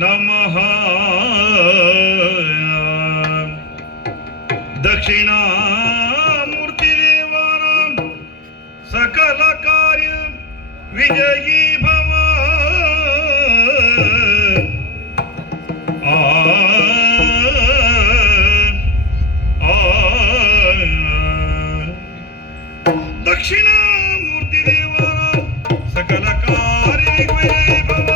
ನಮಃ. ದಕ್ಷಿಣಾಮೂರ್ತಿ ದೇವಾನ ಸಕಲ ಕಾರ್ಯ ವಿಜಯೀ ಭವ. ದಕ್ಷಿಣಾಮೂರ್ತಿ ದೇವಾನ ಸಕಲ ಕಾರ್ಯ ವಿಜಯೀ ಭವ.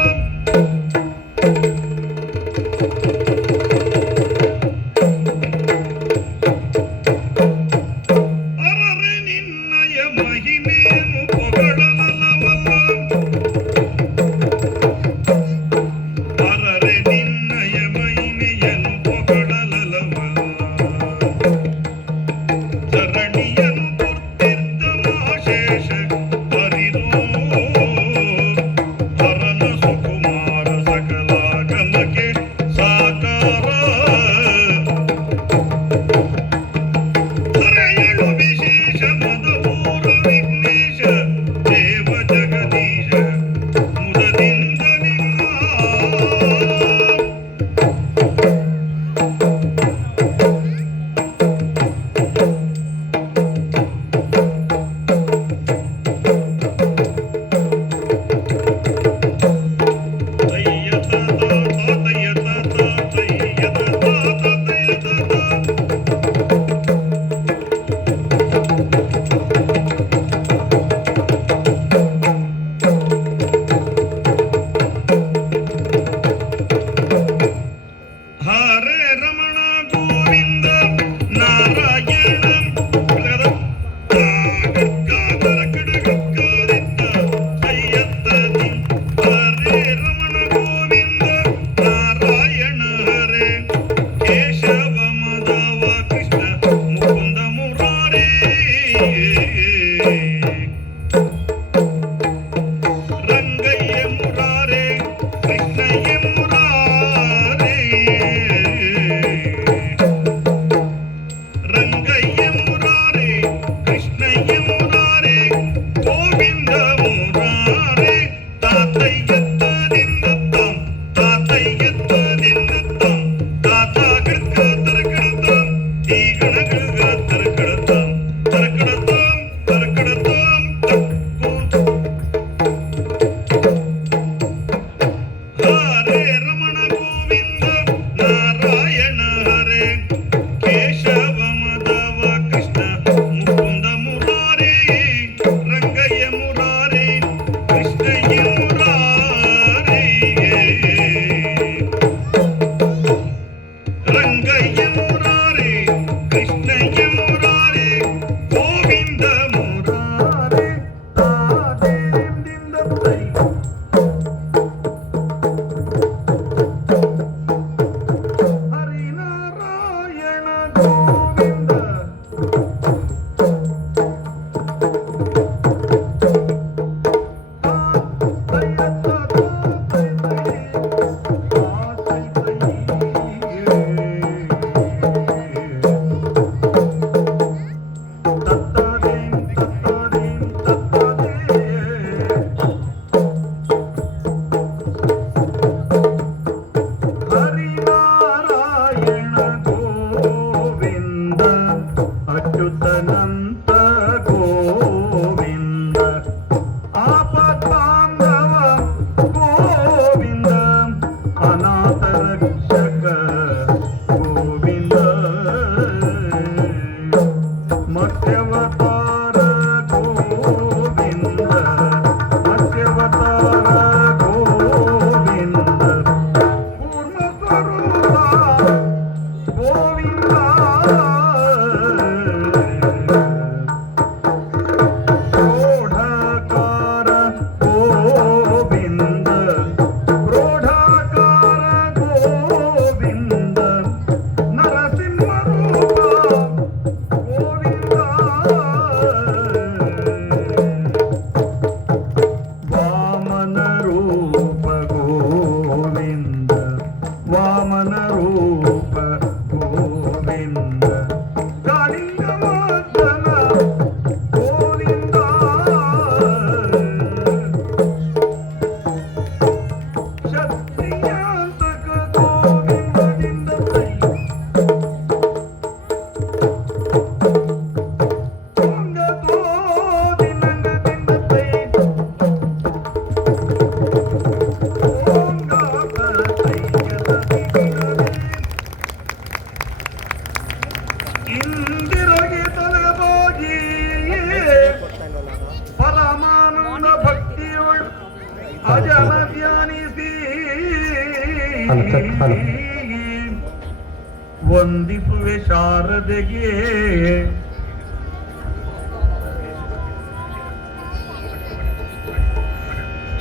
ವಂದಿಸುವೆ ಶಾರದೆಗೆ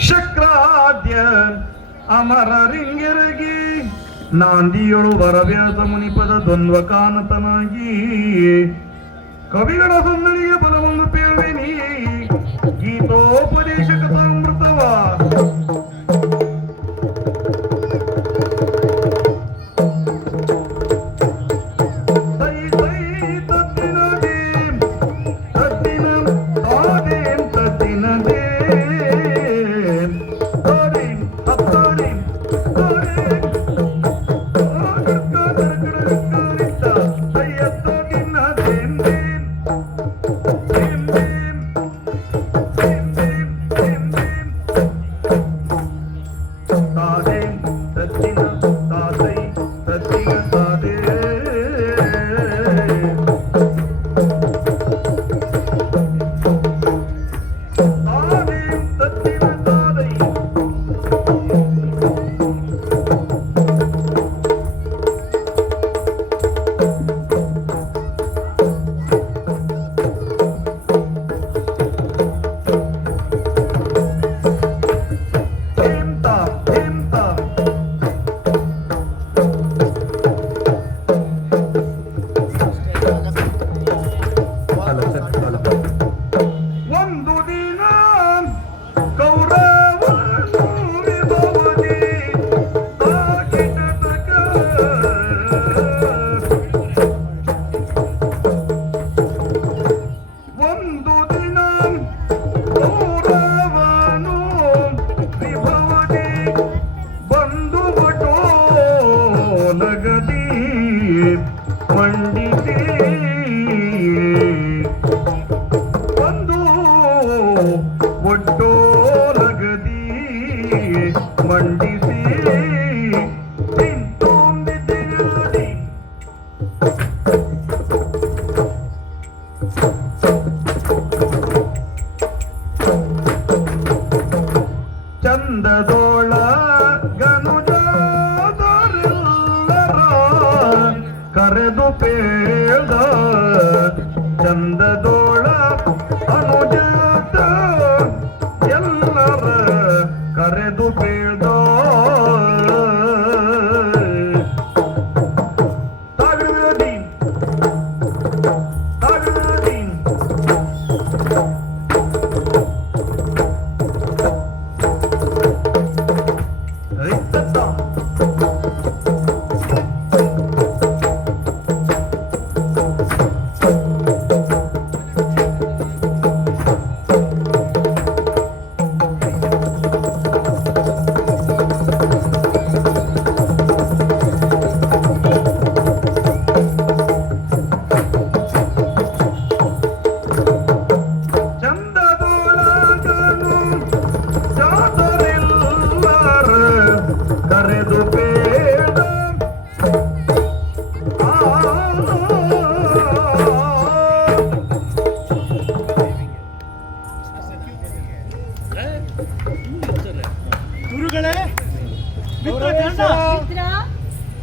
ಶಕ್ರಾದ್ಯ ಅಮರರಿಂಗಿರಗಿ ನಾಂದಿಯೊಳು ವರವ್ಯಾಸ ಮುನಿಪದ ದ್ವಂದ್ವ ಕಾನತನಾಗಿ ಕವಿಗಳ ಸೊನ್ನಳಿಗೆ ಬಲವನ್ನು ಪೇಳುವೆ ನೀ ಗೀತೋಪದೇಶಕ ಸಾಮೃತವ ಚಂದದೋಳ ಗನುಜಾದರೆಲ್ಲರ ಕರೆದು ಪೇಳ್ದ ಚಂದದೋಳ ಅನುಜಾತ ಎಲ್ಲರ ಕರೆದು ಪೇಳ್ದ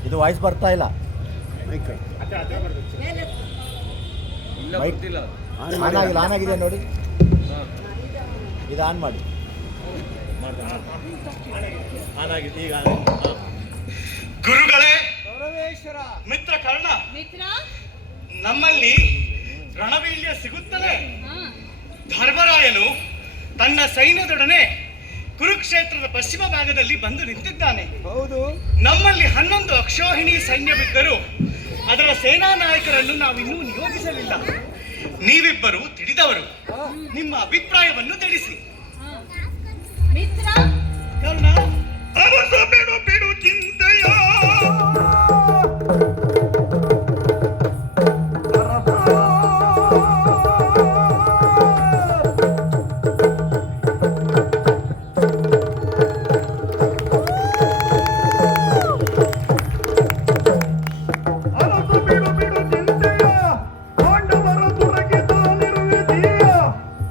ಇದು ವಾಯ್ಸ್ ಬರ್ತಾ ಇಲ್ಲ. ಆನ್ ಆಗಿದೆ ನೋಡಿ, ಇದು ಆನ್ ಮಾಡಿ. ಗುರುಗಳೇ, ಮಿತ್ರ ಕರ್ಣ, ನಮ್ಮಲ್ಲಿ ರಣವೀಳ್ಯ ಸಿಗುತ್ತದೆ. ಧರ್ಮರಾಯನು ತನ್ನ ಸೈನ್ಯದೊಡನೆ ಕುರುಕ್ಷೇತ್ರದ ಪಶ್ಚಿಮ ಭಾಗದಲ್ಲಿ ಬಂದು ನಿಂತಿದ್ದಾನೆ. ಹೌದು, ನಮ್ಮಲ್ಲಿ 11 ಅಕ್ಷೋಹಿಣಿ ಸೈನ್ಯವಿದ್ದರೂ ಅದರ ಸೇನಾ ನಾಯಕರನ್ನು ನಾವಿನ್ನೂ ನಿಯೋಜಿಸಲಿಲ್ಲ. ನೀವಿಬ್ಬರು ತಿಳಿದವರು, ನಿಮ್ಮ ಅಭಿಪ್ರಾಯವನ್ನು ತಿಳಿಸಿ. ಕರ್ಣ, ಬಿಡು ಬಿಡು ಚಿಂತೆಯ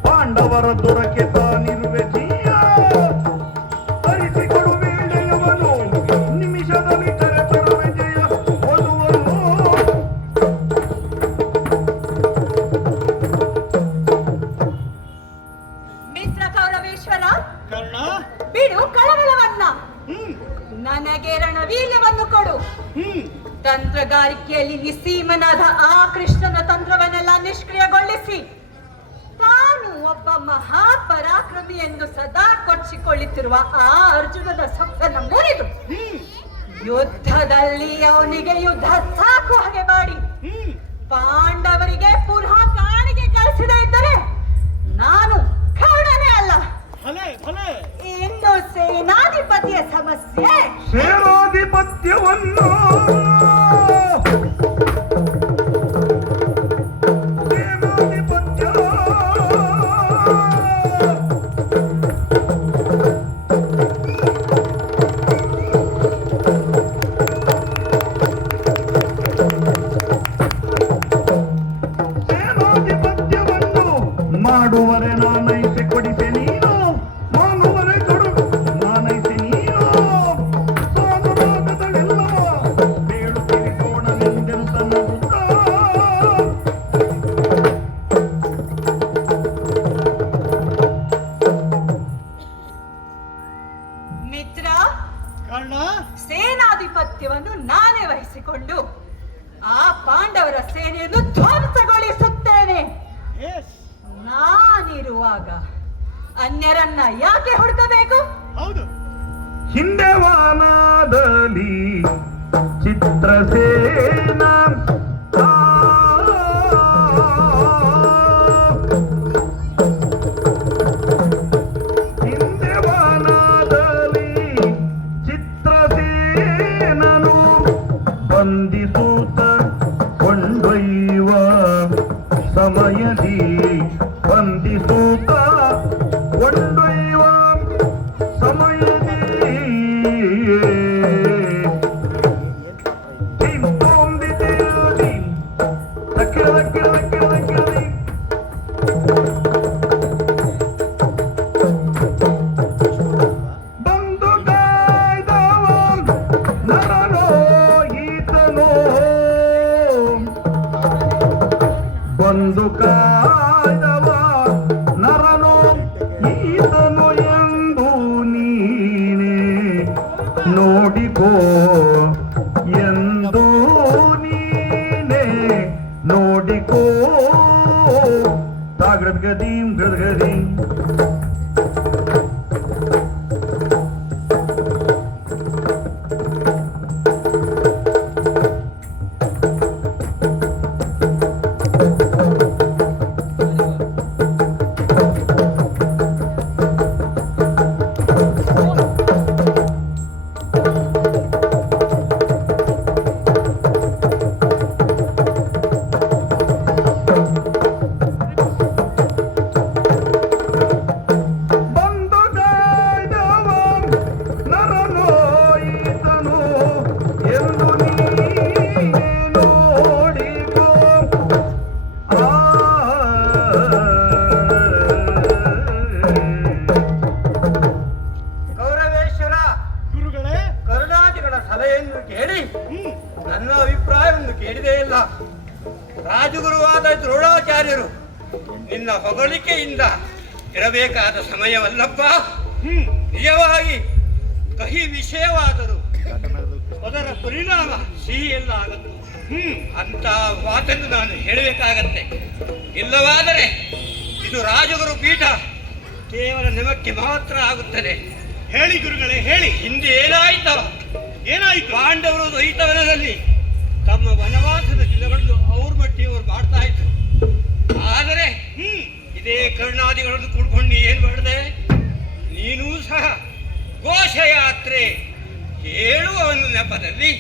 ಪಾಂಡವರ ದೊರಕೆ ತಾನಿರುವೆ ಜೀಯ ಅರಿಸಿಕೊಡು ನನಗೆ ರಣವೀರ್ಯವನ್ನು ಕೊಡು. ತಂತ್ರಗಾರಿಕೆಯಲ್ಲಿ ನಿಸ್ಸೀಮನಾದ ಆ ಕೃಷ್ಣನ ತಂತ್ರವನ್ನೆಲ್ಲ ನಿಷ್ಕ್ರಿಯಗೊಳಿಸಿ ತಾನು ಒಬ್ಬ ಮಹಾಪರಾಕ್ರಮಿ ಎಂದು ಸದಾ ಕೊಚ್ಚಿಕೊಳ್ಳುತ್ತಿರುವ ಆ ಅರ್ಜುನನ ಸೊಕ್ಕನ್ನು ಮುರಿದು ಯುದ್ಧದಲ್ಲಿ ಅವನಿಗೆ ಯುದ್ಧ ಸಾಕು ಹಾಗೆ ಮಾಡಿ ಪಾಂಡವರಿಗೆ ಪುನಃ ಕಾಣಿಗೆ ಕಳಿಸದೇ ಇದ್ದರೆ ನಾನು ಕರ್ಣನೇ ಅಲ್ಲ. ಇನ್ನು ಸೇನಾಧಿಪತಿಯ ಸಮಸ್ಯೆ. ಸೇನಾಧಿಪತ್ಯವನ್ನು ಮಾಡುವರೆ ನಾನೈಸೆ ಕೊಡಿಸೆ ನೀನು, ಮಾಡುವರೆ ಕೊಡು ನಾನೈಸೆ ನೀನು, ಸೋನುರಾಗದಳೆಲ್ಲ ಬೇಡುತ್ತೀರಿ ಕೋಣವೆಂದೆನು ತನ್ನ ಬುದ್ಧ. ಮಿತ್ರ ಸೇನಾಧಿಪತ್ಯವನ್ನು ನಾನೇ ವಹಿಸಿಕೊಂಡು ಆ ಪಾಂಡವರ ಸೇನೆಯನ್ನು ಧ್ವಂಸಗೊಳಿಸುತ್ತೇನೆ. ನಾನಿರುವಾಗ ಅನ್ಯರನ್ನ ಯಾಕೆ ಹುಡುಕಬೇಕು? ಹೌದು, ಹಿಂದೆ ವಾನದಲ್ಲಿ ಚಿತ್ರಸೇನ ಹಿಂದೆ ವಾನದಲ್ಲಿ ಚಿತ್ರಸೇನನು ಬಂಧಿಸೂತ ಕೊಂಡೊಯ್ಯುವ ಸಮಯದಿ ಬಂಧಿಸೂತ ಕೊಂಡೊಯ್ಯುವ ಸಮಯದಿ ಬಂದು ಕಾಯ್ದವ ನರನೋ ಈತನೋ, ಬಂದು ಕಾಯ್ದವ ನರನೋ ಈತನು ಎಂದು ನೀನೇ ನೋಡಿಕೋ, ಎಂದು ನೀನೇ ನೋಡಿಕೋ. ತಾಗದ್ಗದೀಂ ಗದ್ಗದೀಂ ನನ್ನ ಅಭಿಪ್ರಾಯವನ್ನು ಕೇಳಿದೇ ಇಲ್ಲ. ರಾಜಗುರುವಾದ ದ್ರೋಣಾಚಾರ್ಯರು ನಿನ್ನ ಹೊಗಳಿಕೆಯಿಂದ ಇರಬೇಕಾದ ಸಮಯವಲ್ಲಪ್ಪ. ನಿಜವಾಗಿ ಕಹಿ ವಿಷಯವಾದರೂ ಅದರ ಪರಿಣಾಮ ಸಿಹಿಯೆಲ್ಲ ಆಗತ್ತು. ಅಂತ ಮಾತನ್ನು ನಾನು ಹೇಳಬೇಕಾಗತ್ತೆ. ಇಲ್ಲವಾದರೆ ಇದು ರಾಜಗುರು ಪೀಠ ಕೇವಲ ನಿಮಕ್ಕೆ ಮಾತ್ರ ಆಗುತ್ತದೆ. ಹೇಳಿ ಗುರುಗಳೇ, ಹೇಳಿ. ಹಿಂದೆ ಏನಾಯ್ತು? ಪಾಂಡವರು ದ್ವೈತವನದಲ್ಲಿ ತಮ್ಮ ವನವಾಸದ ದಿನಗಳನ್ನು ಅವ್ರ ಮಟ್ಟಿಯವರು ಮಾಡ್ತಾ ಇದ್ರು. ಆದರೆ ಇದೇ ಕರ್ಣಾದಿಗಳನ್ನು ಕೂಡ್ಕೊಂಡು ಏನ್ ಮಾಡಿದೆ? ನೀನೂ ಸಹ ಘೋಷಯಾತ್ರೆ ಹೇಳುವ ಒಂದು ನೆಪದಲ್ಲಿ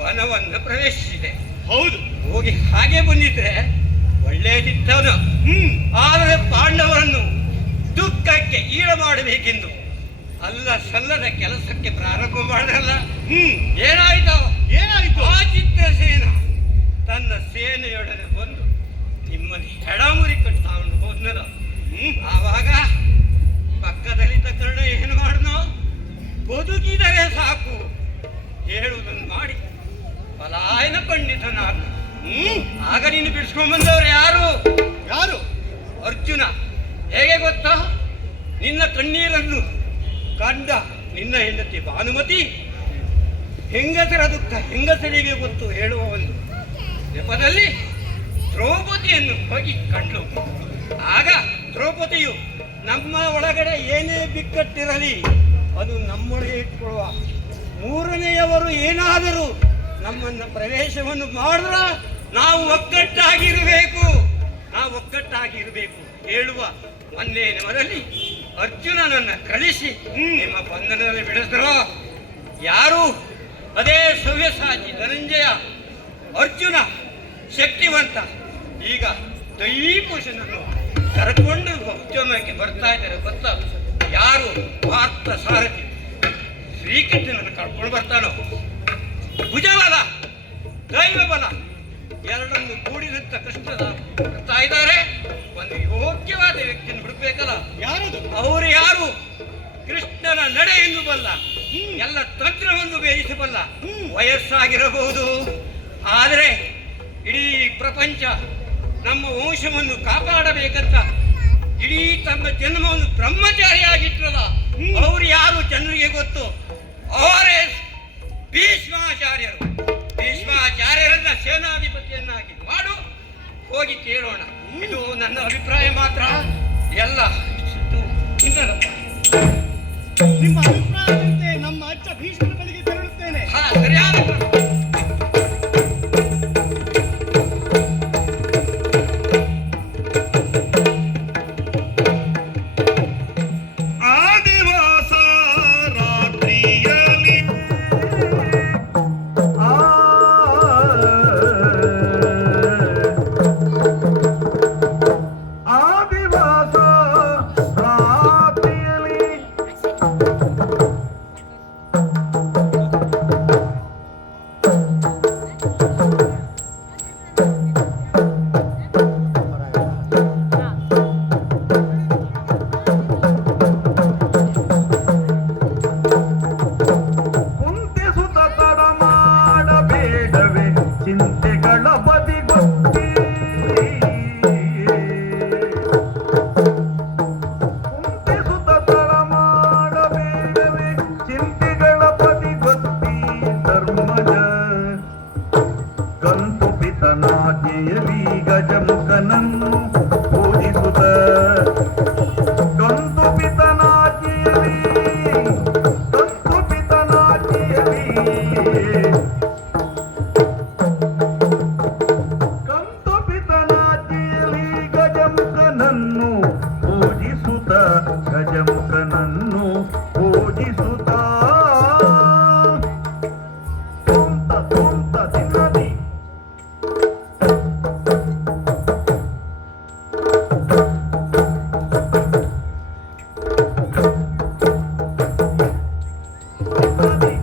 ವನವನ್ನು ಪ್ರವೇಶಿಸಿದೆ. ಹೌದು, ಹೋಗಿ ಹಾಗೆ ಬಂದಿದ್ರೆ ಒಳ್ಳೆಯದಿದ್ದವನು. ಆದರೆ ಪಾಂಡವರನ್ನು ದುಃಖಕ್ಕೆ ಈಡ ಮಾಡಬೇಕೆಂದು ಅಲ್ಲ ಸಲ್ಲದ ಕೆಲಸಕ್ಕೆ ಪ್ರಾರಂಭ ಮಾಡಿದ್ರಲ್ಲ. ಏನಾಯ್ತು? ಆ ಚಿತ್ರಸೇನ ತನ್ನ ಸೇನೆಯೊಡನೆ ಬಂದು ನಿಮ್ಮಲ್ಲಿ ಹೆಡಮುರಿ ಕಟ್ಟಾಕೊಂಡು ಹೋದ್ನದ. ಆವಾಗ ಪಕ್ಕದಲ್ಲಿದ್ದ ಕರ್ಣ ಏನು ಮಾಡಿದ್ನೋ? ಬದುಕಿದರೆ ಸಾಕು ಹೇಳುವುದನ್ನು ಮಾಡಿ ಪಲಾಯನ ಪಂಡಿತನಾದ. ಆಗ ನೀನು ಬಿಡಿಸ್ಕೊಂಡ್ ಬಂದವರು ಯಾರು? ಅರ್ಜುನ. ಹೇಗೆ ಗೊತ್ತಾ? ನಿನ್ನ ಕಣ್ಣೀರನ್ನು ಕಂಡ ನಿನ್ನ ಹೆಂಡತಿ ಭಾನುಮತಿ ಹೆಂಗಸರ ದುಃಖ ಹೆಂಗಸರಿಗೆ ಗೊತ್ತು ಹೇಳುವ ಒಂದು ನೆಪದಲ್ಲಿ ದ್ರೌಪದಿಯನ್ನು ಹೋಗಿ ಕಂಡು. ಆಗ ದ್ರೌಪದಿಯು ನಮ್ಮ ಒಳಗಡೆ ಏನೇ ಬಿಕ್ಕಟ್ಟಿರಲಿ ಅದು ನಮ್ಮೊಳಗೆ ಇಟ್ಕೊಳ್ಳುವ, ಮೂರನೆಯವರು ಏನಾದರೂ ನಮ್ಮನ್ನು ಪ್ರವೇಶವನ್ನು ಮಾಡಿದ್ರ ನಾವು ಒಗ್ಗಟ್ಟಾಗಿರಬೇಕು ಹೇಳುವ ಒಂದೇ ನೆಪದಲ್ಲಿ ಅರ್ಜುನನನ್ನು ಕಳಿಸಿ ನಿಮ್ಮ ಬಂಧನದಲ್ಲಿ ಬಿಡಿಸಿದ್ರು. ಯಾರು? ಅದೇ ಸವ್ಯಸಾಚಿ ಧನಂಜಯ. ಅರ್ಜುನ ಶಕ್ತಿವಂತ. ಈಗ ದೈವೀ ಪುರುಷನನ್ನು ಕರೆದುಕೊಂಡು ಉದ್ಯಮಕ್ಕೆ ಬರ್ತಾ ಇದ್ದಾರೆ. ಗೊತ್ತಾ ಯಾರು? ಪಾರ್ಥ ಸಾರಥಿ ಶ್ರೀಕೃಷ್ಣನನ್ನು ಕರ್ಕೊಂಡು ಬರ್ತಾನೋ. ಭುಜಬಲ ದೈವ ಬಲ ಎರಡನ್ನು ಕೂಡಿದಂತ ಕೃಷ್ಣನ ಬರ್ತಾ ಇದ್ದಾರೆ. ಒಂದು ಯೋಗ್ಯವಾದ ವ್ಯಕ್ತಿಯನ್ನು ಹುಡುಕ್ಬೇಕಲ್ಲ. ಯಾರದು? ಅವರು ಯಾರು? ಕೃಷ್ಣನ ನಡೆಯನ್ನು ಬಲ್ಲ, ಎಲ್ಲ ತಂತ್ರವನ್ನು ಬೇಯಿಸಬಲ್ಲ. ವಯಸ್ಸಾಗಿರಬಹುದು, ಆದರೆ ಇಡೀ ಪ್ರಪಂಚ ನಮ್ಮ ವಂಶವನ್ನು ಕಾಪಾಡಬೇಕಂತ ಇಡೀ ತಮ್ಮ ಜನ್ಮವನ್ನು ಬ್ರಹ್ಮಚಾರಿಯಾಗಿಟ್ಟರಲ್ಲ. ಅವರು ಯಾರು ಜನರಿಗೆ ಗೊತ್ತು. ಅವರೇ ಭೀಷ್ಮಾಚಾರ್ಯರು. ಭೀಷ್ಮಾಚಾರ್ಯರನ್ನ ಸೇನಾಧಿಪತಿಯನ್ನಾಗಿ ಮಾಡು, ಹೋಗಿ ಕೇಳೋಣ. ಇದು ನನ್ನ ಅಭಿಪ್ರಾಯ ಮಾತ್ರ, ಎಲ್ಲ ಇನ್ನದಪ್ಪ. ನಿಮ್ಮ ಅಭಿಪ್ರಾಯದಂತೆ ನಮ್ಮ ಅಜ್ಜ ಭೀಷ್ಮನ ಬಳಿಗೆ ತೆರಳುತ್ತೇನೆ. ಸರಿಯಾದ ಆದಿವಾಸ ರಾತ್ರಿಯಲ್ಲಿ ಆದಿವಾಸ ರಾತ್ರಿಯಲ್ಲಿ ಕುಂತಿಸುತ್ತ ತಡ ಮಾಡಬೇಡವೇ ಚಿಂತೆಗಳ ಬದಿಗೊತ್ತಿ. ಕುಂತಿಸುತ್ತ ತಡ ಮಾಡಬೇಡವೇ ಚಿಂತೆಗಳ ಬದಿಗೊತ್ತಿ. ಧರ್ಮಜ ಕಂತುಪಿತನಾದಿಯಲಿ ಗಜಮುಖನನ್ನು ಪೂಜಿಸುತ್ತ. ಕಂತುಪಿತನಾದಿಯಲಿ ಕಂತುಪಿತನಾದಿಯಲಿ ಗಜಮುಖನನ್ನು ಪೂಜಿಸುತ್ತ. ಗಜಮುಖನನ್ನು ಪೂಜಿಸುತ್ತ. ತುಂತ ತುಂತ ದಿನದಿ ದಿನದಿ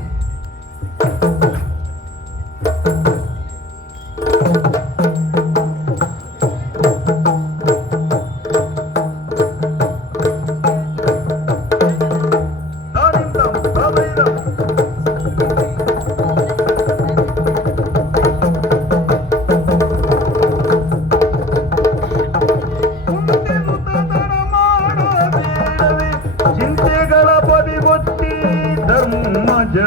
ತಾರಿಂದಂ ತಾವೈರಂ ಕುಂತಿಸುತ್ತ ತಡ ಮಾಡಬೇಡವೇ ಚಿಂತೆಗಳ ಬದಿಗೊತ್ತಿ. ಧರ್ಮಜ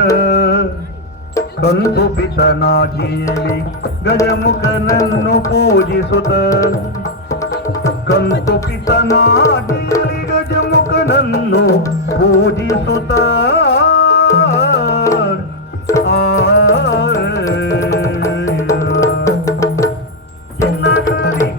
ಕಂತುಪಿತನಾಗಿಯಲಿ ಗಜಮುಖನನ್ನು ಪೂಜಿಸುತ್ತ. ಕಂತುಪಿತನಾಗಿಯಲಿ ಗಜಮುಖನನ್ನು ಪೂಜಿಸುತ್ತ. ಚಿನ್ನಗರಿ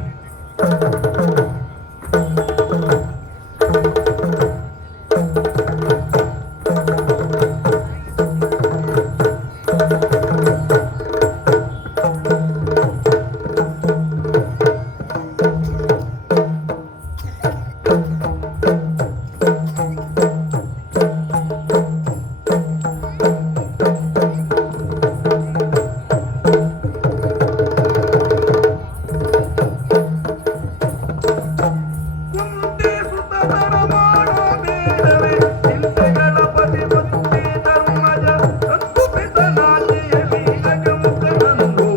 ಕುಂತಿಸುತ್ತ ತಡ ಮಾಡಬೇಡವೇ ಚಿಂತೆಗಳ ಬದಿಗೊತ್ತಿ. ಧರ್ಮಜ ಕಂತುಪಿತನಾದಿಯಲಿ ಗಜಮುಖನನ್ನು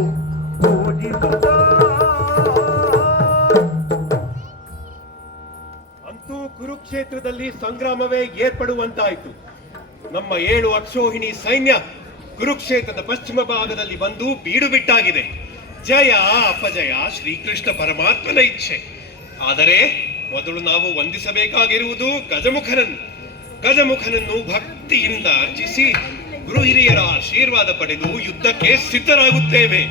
ಪೂಜಿಸುತ್ತ. ಅಂತೂ ಕುರುಕ್ಷೇತ್ರದಲ್ಲಿ ಸಂಗ್ರಾಮವೇ ಏರ್ಪಡುವಂತಾಯಿತು. ನಮ್ಮ 7 ಅಕ್ಷೋಹಿಣಿ ಸೈನ್ಯ ಕುರುಕ್ಷೇತ್ರದ ಪಶ್ಚಿಮ ಭಾಗದಲ್ಲಿ ಬಂದು ಬೀಡು ಬಿಟ್ಟಾಗಿದೆ. ಜಯ ಅಪಜಯ ಶ್ರೀಕೃಷ್ಣ ಪರಮಾತ್ಮನ ಇಚ್ಛೆ. ಆದರೆ ಮೊದಲು ನಾವು ವಂದಿಸಬೇಕಾಗಿರುವುದು ಗಜಮುಖನನ್ನು ಭಕ್ತಿಯಿಂದ ಅರ್ಚಿಸಿ ಗುರು ಹಿರಿಯರ ಆಶೀರ್ವಾದ ಪಡೆದು ಯುದ್ಧಕ್ಕೆ ಸಿದ್ಧರಾಗುತ್ತೇವೆ.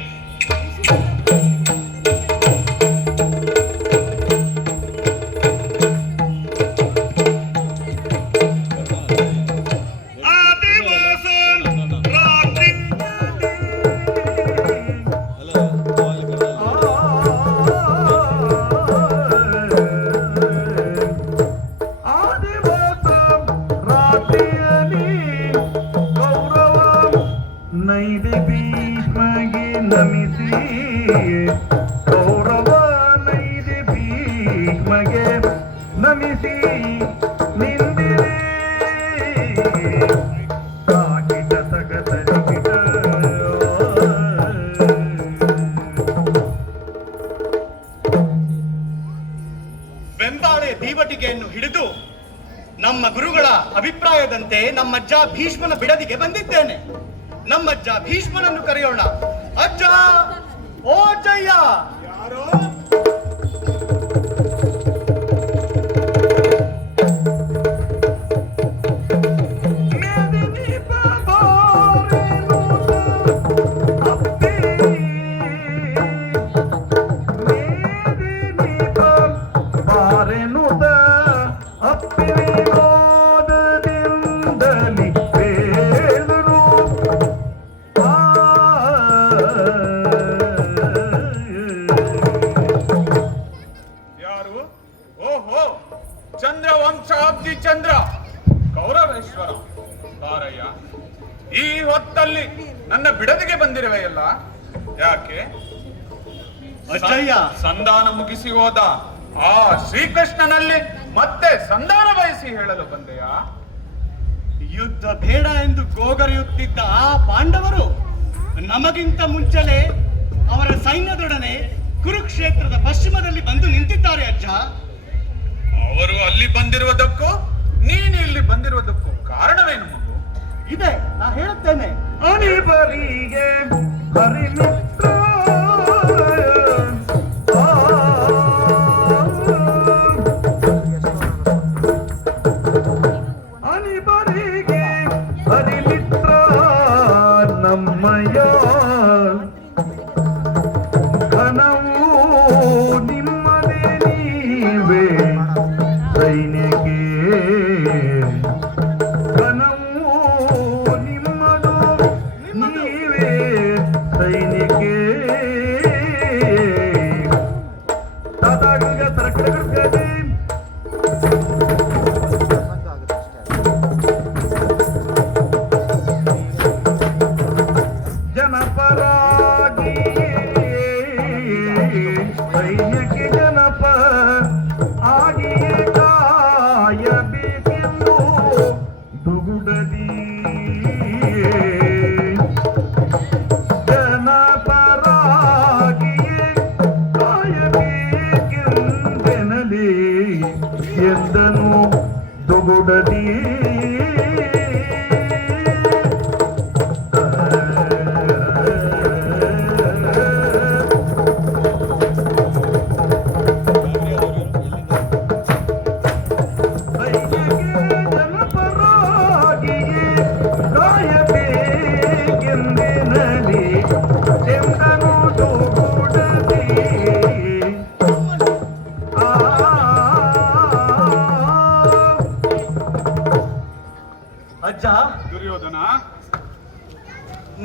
ನೈದೆ ಭೀಷ್ಮಗೆ ನಮಿಸಿ ಕೌರವ ನೈದೆ ಭೀಷ್ಮಗೆ ನಮಿಸಿ ನಿಂದಿರೆ ಕಾಕಿಟ ಸಗತರಿಗಿಟ ಬೆಂಬಾಳೆ ದೀವಟಿಗೆಯನ್ನು ಹಿಡಿದು ನಮ್ಮ ಗುರುಗಳ ಅಭಿಪ್ರಾಯದಂತೆ ನಮ್ಮಜ್ಜ ಭೀಷ್ಮನ ಬಿಡದಿಗೆ ಬಂದಿದ್ದೇನೆ. ನಮ್ಮಜ್ಜ ಭೀಷ್ಮನನ್ನು ಕರೆಯೋಣ. ಅಜ್ಜ, ಓ ಅಜ್ಜಯ್ಯ. ಯಾರೋ ಚಂದ್ರವಂಶಾಬ್ದಿ ಚಂದ್ರ ಕೌರವೇಶ್ವರ ಬಾರಯ್ಯ. ಈ ಹೊತ್ತಲ್ಲಿ ನನ್ನ ಬಿಡದಿಗೆ ಬಂದಿರುವೆಯಲ್ಲ, ಯಾಕೆ? ಅಜ್ಜಯ್ಯ, ಸಂಧಾನ ಮುಗಿಸಿ ಹೋದ ಆ ಶ್ರೀಕೃಷ್ಣನಲ್ಲಿ ಮತ್ತೆ ಸಂಧಾನ ಬಯಸಿ ಹೇಳಲು ಬಂದೆಯಾ? ಯುದ್ಧ ಬೇಡ ಎಂದು ಗೋಗರೆಯುತ್ತಿದ್ದ ಆ ಪಾಂಡವರು ನಮಗಿಂತ ಮುಂಚೆಲೆ ಅವರ ಸೈನ್ಯದೊಡನೆ ಕುರುಕ್ಷೇತ್ರದ ಪಶ್ಚಿಮದಲ್ಲಿ ಬಂದು ನಿಂತಿದ್ದಾರೆ ಅಜ್ಜ. ಅವರು ಅಲ್ಲಿ ಬಂದಿರುವುದಕ್ಕೂ ನೀನು ಇಲ್ಲಿ ಬಂದಿರುವುದಕ್ಕೂ ಕಾರಣವೇನು ಮಗು? ಇದೆ, ನಾ ಹೇಳುತ್ತೇನೆ. ಅನಿಬರಿಗೆ ಹರಿಮಿತ್ರ ಅನಿಬರಿಗೆ ಹರಿಮಿತ್ರ ನಮ್ಮಯ್ಯ ಘನವು ನಿಮ್ಮದೇ ನೀವೇ ಸೈನ್ಯಕ್ಕೆ ಘನವು ನಿಮ್ಮದು ನೀವೇ ಸೈನ್ಯಕ್ಕೆ ತಾತಾಗ ತರಕಡೆ ಜನಪರಾಗಿ ಸೈನ್ಯಕ್ಕೆ ಜನಪ ಆಗಿಯೇ ಕಾಯಬೇಕೆಂದು ದುಗುಡದಿ ಜನಪರಾಗಿಯೇ ಕಾಯಬೇಕೆಂದೆನಲಿ ಎಂದನು ದುಗುಡದಿ. ಅಜ್ಜ, ದುರ್ಯೋಧನ,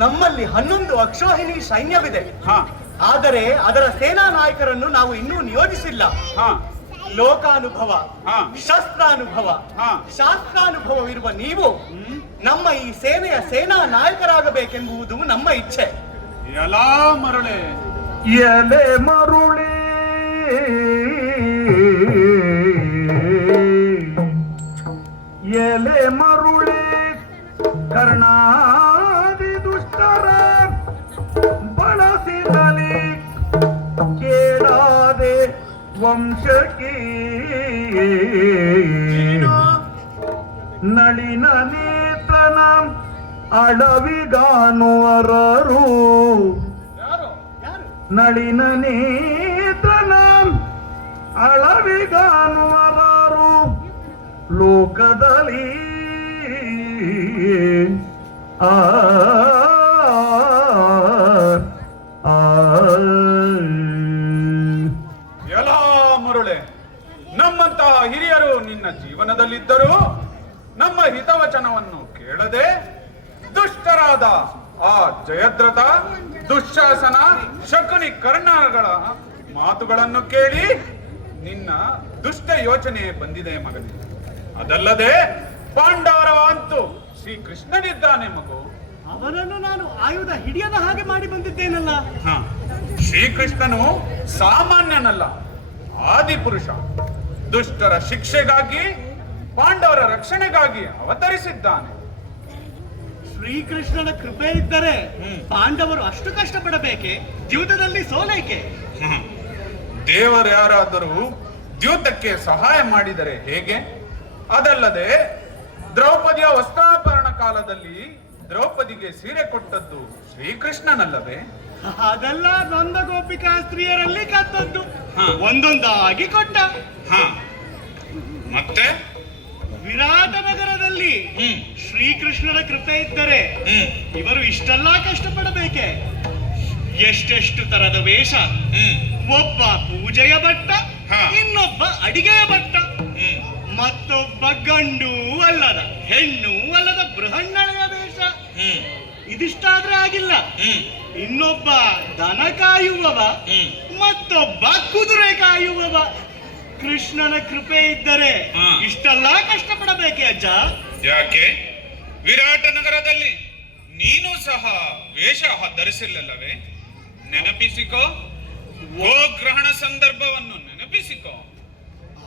ನಮ್ಮಲ್ಲಿ 11 ಅಕ್ಷೋಹಿಣಿ ಸೈನ್ಯವಿದೆ. ಹಾ ಆದರೆ ಅದರ ಸೇನಾ ನಾಯಕರನ್ನು ನಾವು ಇನ್ನೂ ನಿಯೋಜಿಸಿಲ್ಲ. ಹಾ ಲೋಕಾನುಭವ, ಹಾ. ಶಸ್ತ್ರಾನುಭವ, ಹಾ. ಶಾಸ್ತ್ರಾನುಭವವಿರುವ ನೀವು ನಮ್ಮ ಈ ಸೇನೆಯ ಸೇನಾ ನಾಯಕರಾಗಬೇಕೆಂಬುದು ನಮ್ಮ ಇಚ್ಛೆ. ಎಲ್ಲಾ ಮರಳೆ ಎಲೆ ಮರುಳೇ ಎಲೆ ಮರುಳೇ ಕರ್ಣಾದಿ ದುಷ್ಟರ ಬಳಸಿದಲಿ ಕೇಳಾದೆ ವಂಶಕ್ಕೆ ನಳಿನ ನೇತ್ರನ ಅಡವಿಗಾನುವರರು ಯಾರು ಯಾರು ನಳಿನ ನೇತ್ರನ ಅಳವಿಗಾನುವರರು ಲೋಕದಲ್ಲಿ ಆ ಎಲ್ಲ ಮರುಳೆ, ನಮ್ಮಂತಹ ಹಿರಿಯರು ನಿನ್ನ ಜೀವನದಲ್ಲಿದ್ದರೂ ನಮ್ಮ ಹಿತವಚನವನ್ನು ಕೇಳದೆ ದುಷ್ಟರಾದ ಆ ಜಯದ್ರಥ, ದುಶ್ಯಾಸನ, ಶಕುನಿ ಕರ್ಣಗಳ ಮಾತುಗಳನ್ನು ಕೇಳಿ ನಿನ್ನ ದುಷ್ಟ ಯೋಚನೆ ಬಂದಿದೆ ಮಗನೇ. ಅದಲ್ಲದೆ ಪಾಂಡವರ ಅಂತೂ ಶ್ರೀಕೃಷ್ಣನಿದ್ದಾನೆ ಮಗು. ಅವರನ್ನು ನಾನು ಆಯುಧ ಹಿಡಿಯದ ಹಾಗೆ ಮಾಡಿ ಬಂದಿದ್ದೇನಲ್ಲ. ಹ, ಶ್ರೀಕೃಷ್ಣನು ಸಾಮಾನ್ಯನಲ್ಲ, ಆದಿಪುರುಷ. ದುಷ್ಟರ ಶಿಕ್ಷೆಗಾಗಿ, ಪಾಂಡವರ ರಕ್ಷಣೆಗಾಗಿ ಅವತರಿಸಿದ್ದಾನೆ. ಶ್ರೀಕೃಷ್ಣನ ಕೃಪೆ ಇದ್ದರೆ ಪಾಂಡವರು ಅಷ್ಟು ಕಷ್ಟಪಡಬೇಕೆ? ದ್ಯೂತದಲ್ಲಿ ಸೋಲೈಕೆ? ದೇವರು ಯಾರಾದರೂ ದ್ಯೂತಕ್ಕೆ ಸಹಾಯ ಮಾಡಿದರೆ ಹೇಗೆ? ಅದಲ್ಲದೆ ದ್ರೌಪದಿಯ ವಸ್ತ್ರಾಪರಣ ಕಾಲದಲ್ಲಿ ದ್ರೌಪದಿಗೆ ಸೀರೆ ಕೊಟ್ಟದ್ದು ಶ್ರೀಕೃಷ್ಣನಲ್ಲವೇ? ಅದೆಲ್ಲ ನೊಂದ ಗೋಪಿಕಾ ಸ್ತ್ರೀಯರಲ್ಲಿ ಕದ್ದದ್ದು. ಹ. ಒಂದೊಂದಾಗಿ ಕೊಟ್ಟ. ಹ, ಮತ್ತೆ ವಿರಾಟ ನಗರದಲ್ಲಿ ಶ್ರೀಕೃಷ್ಣನ ಕೃಪೆ ಇದ್ದರೆ ಇವರು ಇಷ್ಟೆಲ್ಲ ಕಷ್ಟಪಡಬೇಕೆ? ಎಷ್ಟೆಷ್ಟು ತರದ ವೇಷ. ಒಬ್ಬ ಪೂಜೆಯ ಭಟ್ಟ, ಹ. ಇನ್ನೊಬ್ಬ ಅಡಿಗೆಯ ಭಟ್ಟ, ಮತ್ತೊಬ್ಬ ಗಂಡು ಅಲ್ಲದ ಹೆಣ್ಣು ಅಲ್ಲದ ಬೃಹನ್ನಳೆಯ ವೇಷ. ಇದಿಷ್ಟಾದ್ರೆ ಆಗಿಲ್ಲ, ಇನ್ನೊಬ್ಬ ದನ ಕಾಯುವವ, ಮತ್ತೊಬ್ಬ ಕುದುರೆ ಕಾಯುವವ. ಕೃಷ್ಣನ ಕೃಪೆ ಇದ್ದರೆ ಇಷ್ಟೆಲ್ಲ ಕಷ್ಟಪಡಬೇಕೆ ಅಜ್ಜ? ಯಾಕೆ? ವಿರಾಟ ನಗರದಲ್ಲಿ ನೀನು ಸಹ ವೇಷ ಧರಿಸಿಲ್ಲವೇ? ನೆನಪಿಸಿಕೋ, ಗೋಗ್ರಹಣ ಸಂದರ್ಭವನ್ನು ನೆನಪಿಸಿಕೋ.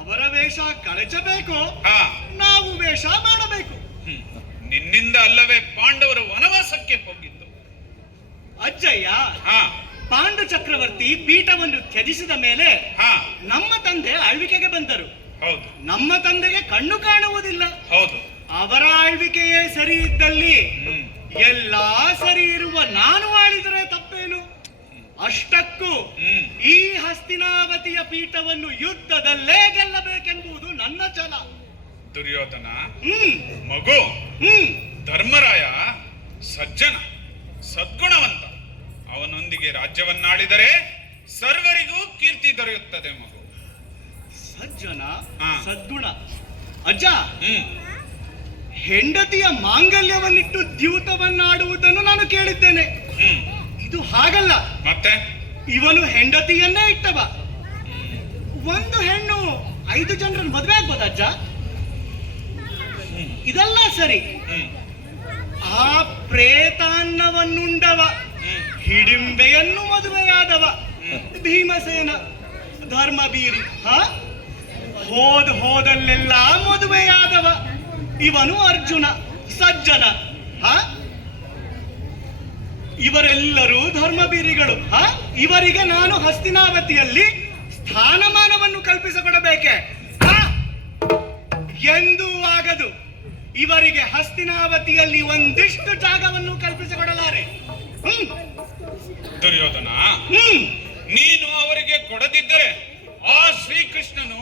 ಅವರ ವೇಷ ಕಳಚಬೇಕು, ಹಾ, ನಾವು ವೇಷ ಮಾಡಬೇಕು. ನಿನ್ನಿಂದ ಅಲ್ಲವೇ ಪಾಂಡವರು ವನವಾಸಕ್ಕೆ ಹೋಗಿದ್ದು. ಅಜ್ಜಯ್ಯ, ಹಾ, ಪಾಂಡು ಚಕ್ರವರ್ತಿ ಪೀಠವನ್ನು ತ್ಯಜಿಸಿದ ಮೇಲೆ ಹಾ, ನಮ್ಮ ತಂದೆ ಆಳ್ವಿಕೆಗೆ ಬಂದರು. ಹೌದು ನಮ್ಮ ತಂದೆಗೆ ಕಣ್ಣು ಕಾಣುವುದಿಲ್ಲ. ಹೌದು. ಅವರ ಆಳ್ವಿಕೆಯೇ ಸರಿ ಇದ್ದಲ್ಲಿ ಎಲ್ಲಾ ಸರಿ ಇರುವ ನಾನು ಆಳಿದರೆ ತಪ್ಪೇನು? ಅಷ್ಟಕ್ಕೂ ಈ ಹಸ್ತಿನಾವತಿಯ ಪೀಠವನ್ನು ಯುದ್ಧದಲ್ಲೇ ಗೆಲ್ಲಬೇಕೆಂಬುದು ನನ್ನ ಛಲ. ದುರ್ಯೋಧನ ಮಗು, ಧರ್ಮರಾಯ ಸಜ್ಜನ, ಸದ್ಗುಣವಂತ. ಅವನೊಂದಿಗೆ ರಾಜ್ಯವನ್ನಾಳಿದರೆ ಸರ್ವರಿಗೂ ಕೀರ್ತಿ ದೊರೆಯುತ್ತದೆ ಮಗು. ಸಜ್ಜನ, ಹಾ. ಸದ್ಗುಣ. ಅಜ್ಜ, ಹೆಂಡತಿಯ ಮಾಂಗಲ್ಯವನ್ನಿಟ್ಟು ದ್ಯೂತವನ್ನಾಡುವುದನ್ನು ನಾನು ಕೇಳಿದ್ದೇನೆ. ಇದು ಹಾಗಲ್ಲ. ಮತ್ತೆ ಇವನು ಹೆಂಡತಿಯನ್ನೇ ಇಟ್ಟವ. ಒಂದು ಹೆಣ್ಣು 5 ಜನರನ್ನು ಮದುವೆ ಆಗ್ಬೋದ ಅಜ್ಜ? ಇದೆಲ್ಲ ಸರಿ. ಆ ಪ್ರೇತಾನ್ನವನ್ನುಂಡವ, ಹಿಡಿಂಬೆಯನ್ನು ಮದುವೆಯಾದವ ಭೀಮಸೇನ, ಧರ್ಮಬೀರಿ. ಹೋದಲ್ಲೆಲ್ಲ ಮದುವೆಯಾದವ ಇವನು ಅರ್ಜುನ, ಸಜ್ಜನ. ಇವರೆಲ್ಲರೂ ಧರ್ಮಬೀರಿಗಳು. ಇವರಿಗೆ ನಾನು ಹಸ್ತಿನಾವತಿಯಲ್ಲಿ ಸ್ಥಾನಮಾನವನ್ನು ಕಲ್ಪಿಸಿಕೊಡಬೇಕೆ? ಎಂದೂ ಆಗದು. ಇವರಿಗೆ ಹಸ್ತಿನಾವತಿಯಲ್ಲಿ ಒಂದಿಷ್ಟು ಜಾಗವನ್ನು ಕಲ್ಪಿಸಿಕೊಡಲಾರೆ. ದುರ್ಯೋಧನ, ನೀನು ಅವರಿಗೆ ಕೊಡದಿದ್ದರೆ ಆ ಶ್ರೀಕೃಷ್ಣನು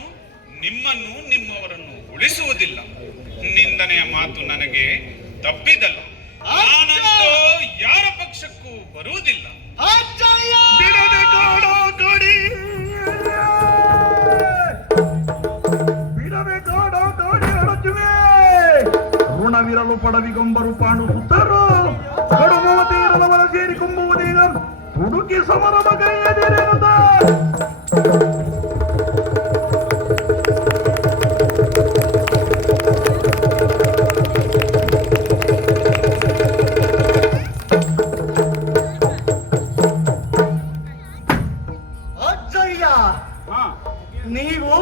ನಿಮ್ಮನ್ನು ನಿಮ್ಮವರನ್ನು ಉಳಿಸುವುದಿಲ್ಲ. ನಿಂದನೆಯ ಮಾತು ನನಗೆ ತಪ್ಪಿದಲ್ಲ. ನಾನಂತೂ ಯಾರ ಪಕ್ಷಕ್ಕೂ ಬರುವುದಿಲ್ಲ. ಬಿಡದೆ ಕೊಡೋ ಕೊಡಿ, ಬಿಡದೆ ಕೊಡೋ ಕೊಡಿ ಅರಚುವೆ. ಋಣವಿರಲು ಪಡವಿಗೊಂಬರು ಪಾಂಡು ಸುತ್ತರು, ಕಡುಮುವ ತೀರದವರ ಸೇರಿಕೊಂಬುವುದೀಗ ತುಡುಕಿ ಸಮರ ಬಗೆಯದಿರುತ್ತ. ನೀವು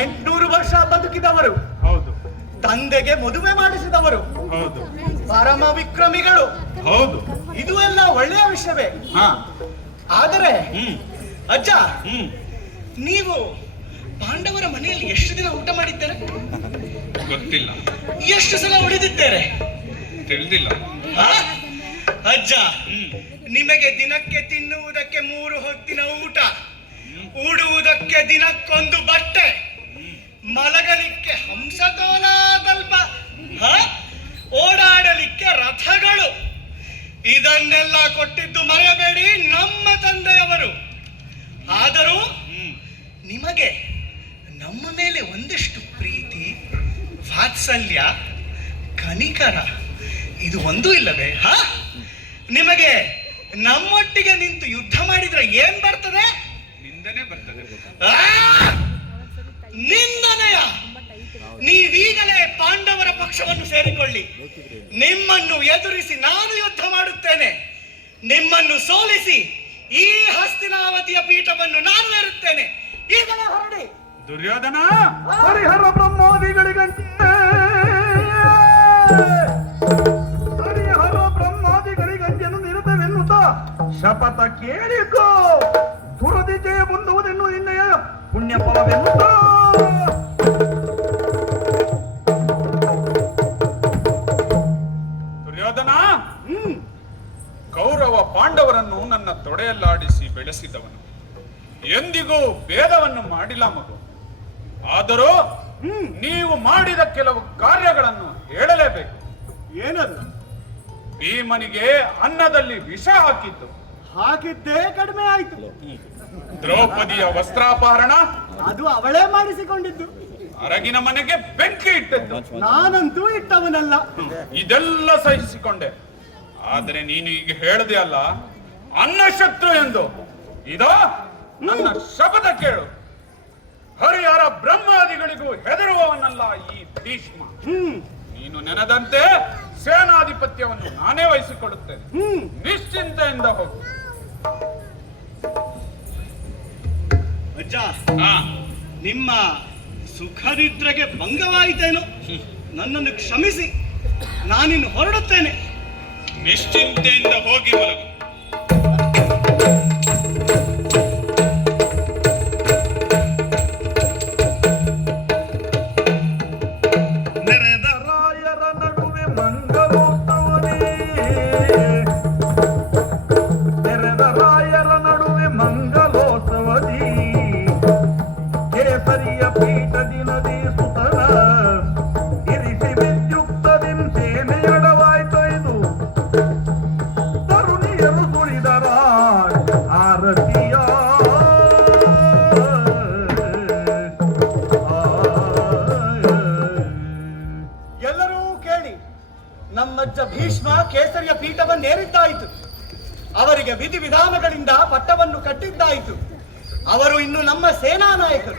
800 ವರ್ಷ ಬದುಕಿದವರು, ಹೌದು ತಂದೆಗೆ ಮದುವೆ ಮಾಡಿಸಿದವರು, ಹೌದು ಪರಮ ವಿಕ್ರಮಿಗಳು. ಹೌದು. ಇದು ಎಲ್ಲ ಒಳ್ಳೆಯ ವಿಷಯವೇ. ಆದರೆ ಅಜ್ಜ, ನೀವು ಪಾಂಡವರ ಮನೆಯಲ್ಲಿ ಎಷ್ಟು ದಿನ ಊಟ ಮಾಡಿದ್ದೀರಾ? ಗೊತ್ತಿಲ್ಲ. ಎಷ್ಟು ಸಲ ಹೊಡೆದಿದ್ದೇರೆ? ತಿಳಿದಿಲ್ಲ. ಅಜ್ಜ, ನಿಮಗೆ ದಿನಕ್ಕೆ ತಿನ್ನುವುದಕ್ಕೆ 3 ಹೊತ್ತಿನ ಊಟ, ಉಡುವುದಕ್ಕೆ ದಿನಕ್ಕೊಂದು ಬಟ್ಟೆ, ಮಲಗಲಿಕ್ಕೆ ಹಂಸತೋಲಾದಲ್ಪ, ಓಡಾಡಲಿಕ್ಕೆ ರಥಗಳು, ಇದನ್ನೆಲ್ಲ ಕೊಟ್ಟಿದ್ದು ಮರೆಯಬೇಡಿ ನಮ್ಮ ತಂದೆಯವರು. ಆದರೂ ನಿಮಗೆ ನಮ್ಮ ಮೇಲೆ ಒಂದಿಷ್ಟು ಪ್ರೀತಿ, ವಾತ್ಸಲ್ಯ, ಕನಿಕರ ಇದು ಒಂದೂ ಇಲ್ಲವೇ? ನಿಮಗೆ ನಮ್ಮೊಟ್ಟಿಗೆ ನಿಂತು ಯುದ್ಧ ಮಾಡಿದ್ರೆ ಏನ್ ಬರ್ತದೆ? ನಿಂದನೆ ಬರ್ತದೆ. ನಿಂದನೆಯ? ನೀವೀಗಲೇ ಪಾಂಡವರ ಪಕ್ಷವನ್ನು ಸೇರಿಕೊಳ್ಳಿ. ನಿಮ್ಮನ್ನು ಎದುರಿಸಿ ನಾನು ಯುದ್ಧ ಮಾಡುತ್ತೇನೆ. ನಿಮ್ಮನ್ನು ಸೋಲಿಸಿ ಈ ಹಸ್ತಿನಾವತಿಯ ಪೀಠವನ್ನು ನಾನು ಏರುತ್ತೇನೆ. ಈಗಲೇ ಹೊರಡಿ. ದುರ್ಯೋಧನ, ಹರಿಹರ ಬ್ರಹ್ಮಾದಿಗಳಿಗಂತೆ ಹರಿಹರ ಬ್ರಹ್ಮಾದಿಗಳಿಗಂಜನು ನಿರುತವೆನ್ನುತ್ತ ಶಪಥ ಕೇಳಿಕೋ. ದುರದಿಜಯ ಮುಂದುವುದೆನ್ನು ನಿನ್ನೆಯ ಪುಣ್ಯ ಫಲವೆನ್ನುತ್ತ ದುರ್ಯೋಧನ, ಕೌರವ ಪಾಂಡವರನ್ನು ನನ್ನ ತೊಡೆಯಲ್ಲಾಡಿಸಿ ಬೆಳೆಸಿದವನು. ಎಂದಿಗೂ ಭೇದವನ್ನು ಮಾಡಿಲ್ಲ ಮಗು. ಆದರೂ ನೀವು ಮಾಡಿದ ಕೆಲವು ಕಾರ್ಯಗಳನ್ನು ಹೇಳಲೇಬೇಕು. ಏನದು? ಭೀಮನಿಗೆ ಅನ್ನದಲ್ಲಿ ವಿಷ ಹಾಕಿದ್ದು, ಹಾಕಿದ್ದೇ ಕಡಿಮೆ ಆಯ್ತು. ದ್ರೌಪದಿಯ ವಸ್ತ್ರಾಪಹರಣ, ಅದು ಅವಳೇ ಮಾಡಿಸಿಕೊಂಡಿದ್ದು. ಅರಗಿನ ಮನೆಗೆ ಬೆಂಕಿ ಇಟ್ಟದ್ದು, ನಾನಂತೂ ಇಟ್ಟವನಲ್ಲ. ಇದೆಲ್ಲ ಸಹಿಸಿಕೊಂಡೆ. ಆದರೆ ನೀನು ಈಗ ಹೇಳಿದೆ ಅಲ್ಲ, ಅನ್ನ ಶತ್ರು ಎಂದು. ಇದೋ ನನ್ನ ಶಪಥ ಕೇಳು. ಹರಿಹರ ಬ್ರಹ್ಮಾದಿಗಳಿಗೂ ಹೆದರುವವನಲ್ಲ ಈ ಭೀಷ್ಮ. ನೀನು ನೆನೆದಂತೆ ಸೇನಾಧಿಪತ್ಯವನ್ನು ನಾನೇ ವಹಿಸಿಕೊಡುತ್ತೇನೆ. ನಿಶ್ಚಿಂತೆಯಿಂದ ಹೋಗು. ಅಜ್ಜ, ನಿಮ್ಮ ಸುಖನಿದ್ರೆಗೆ ಭಂಗವಾಯಿತೇನೋ? ನನ್ನನ್ನು ಕ್ಷಮಿಸಿ, ನಾನಿನ್ನು ಹೊರಡುತ್ತೇನೆ. ನಿಶ್ಚಿಂತೆಯಿಂದ ಹೋಗಿ ಮಲಗು. ನೆರೆದ ರಾಯರ ನಡುವೆ ಮಂಗಲೋತ್ಸವನೇ, ನೆರೆದ ರಾಯರ ನಡುವೆ ಮಂಗಲೋತ್ಸವದಿ ಕೇಸರಿಯ ಪೀಠದಿ ನದಿ ಸುತನ ಇರಿಸಿ ವಿದ್ಯುಕ್ತದಿಂ ಸೇನೆಯಡವಾಯ್ತೊಯ್ದು ತರುಣಿಯರು ಸುಳಿದರ ಆರತಿಯ. ಎಲ್ಲರೂ ಕೇಳಿ, ನಮ್ಮಜ್ಜ ಭೀಷ್ಮ ಕೇಸರಿಯ ಪೀಠವನ್ನೇರಿದ್ದಾಯಿತು. ಅವರಿಗೆ ವಿಧಿವಿಧಾನಗಳಿಂದ ಪಟ್ಟವನ್ನು ಕಟ್ಟಿದ್ದಾಯಿತು. ಅವರು ಇನ್ನು ನಮ್ಮ ಸೇನಾ ನಾಯಕರು.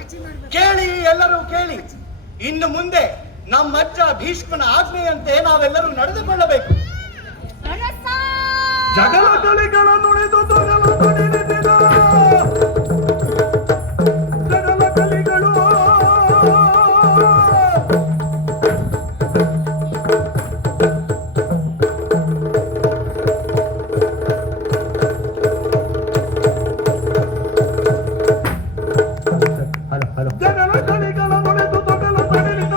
ಕೇಳಿ, ಎಲ್ಲರೂ ಕೇಳಿ. ಇನ್ನು ಮುಂದೆ ನಮ್ಮಜ್ಜ ಭೀಷ್ಮನ ಆಜ್ಞೆಯಂತೆ ನಾವೆಲ್ಲರೂ ನಡೆದುಕೊಳ್ಳಬೇಕು. ಜಗಳ ಕಲಿಗಳ ನುಡಿದು ತೊಗಲು ತೊಡಿಲಿಸಿದ ಜಗಳ ಕಲಿಗಳು ಜಗಳ ಕಲಿಗಳ ನುಡಿದು ತೊಗಲು ತೊಡಿಲಿದ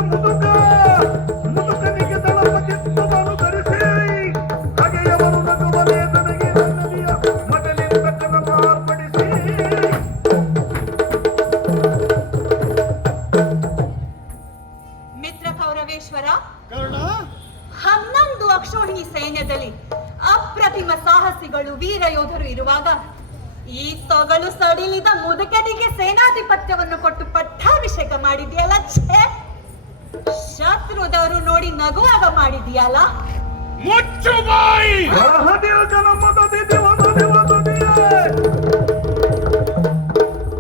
ಮುದುಕನಿಗೆ ತಳಪ ಕಿತ್ತದನು ಧರಿಸಿ ಹಾಗೆಯವರು ನಗುವಲೇ ತನಗೆ ನನ್ನದಿಯ ಮಗಲಿಂದ ಕನ ಮಾರ್ಪಡಿಸಿ. ಮಿತ್ರ ಕೌರವೇಶ್ವರ, 11 ಅಕ್ಷೋಹಿಣಿ ಸೈನ್ಯದಲ್ಲಿ ಅಪ್ರತಿಮ ಸಾಹಸಿಗಳು ವೀರ ಯೋಧರು ಇರುವಾಗ ಈ ತೊಗಲು ಸಡಿಲಿದ ಮುದುಕನಿಗೆ ಸೇನಾಧಿಪತ್ಯವನ್ನು ಕೊಟ್ಟು ಪಟ್ಟಾಭಿಷೇಕ ಮಾಡಿದ್ಯಲ್ಲ. ಛೇ, ಶತ್ರುದವರು ನೋಡಿ ನಗುವಾಗ ಮಾಡಿದ್ಯಲ್ಲ. ಮುಚ್ಚು ಬಾಯಿ! ಕಲಹದಿಯ ಜನಪದದಿ ದಿವಸದಿಯೇ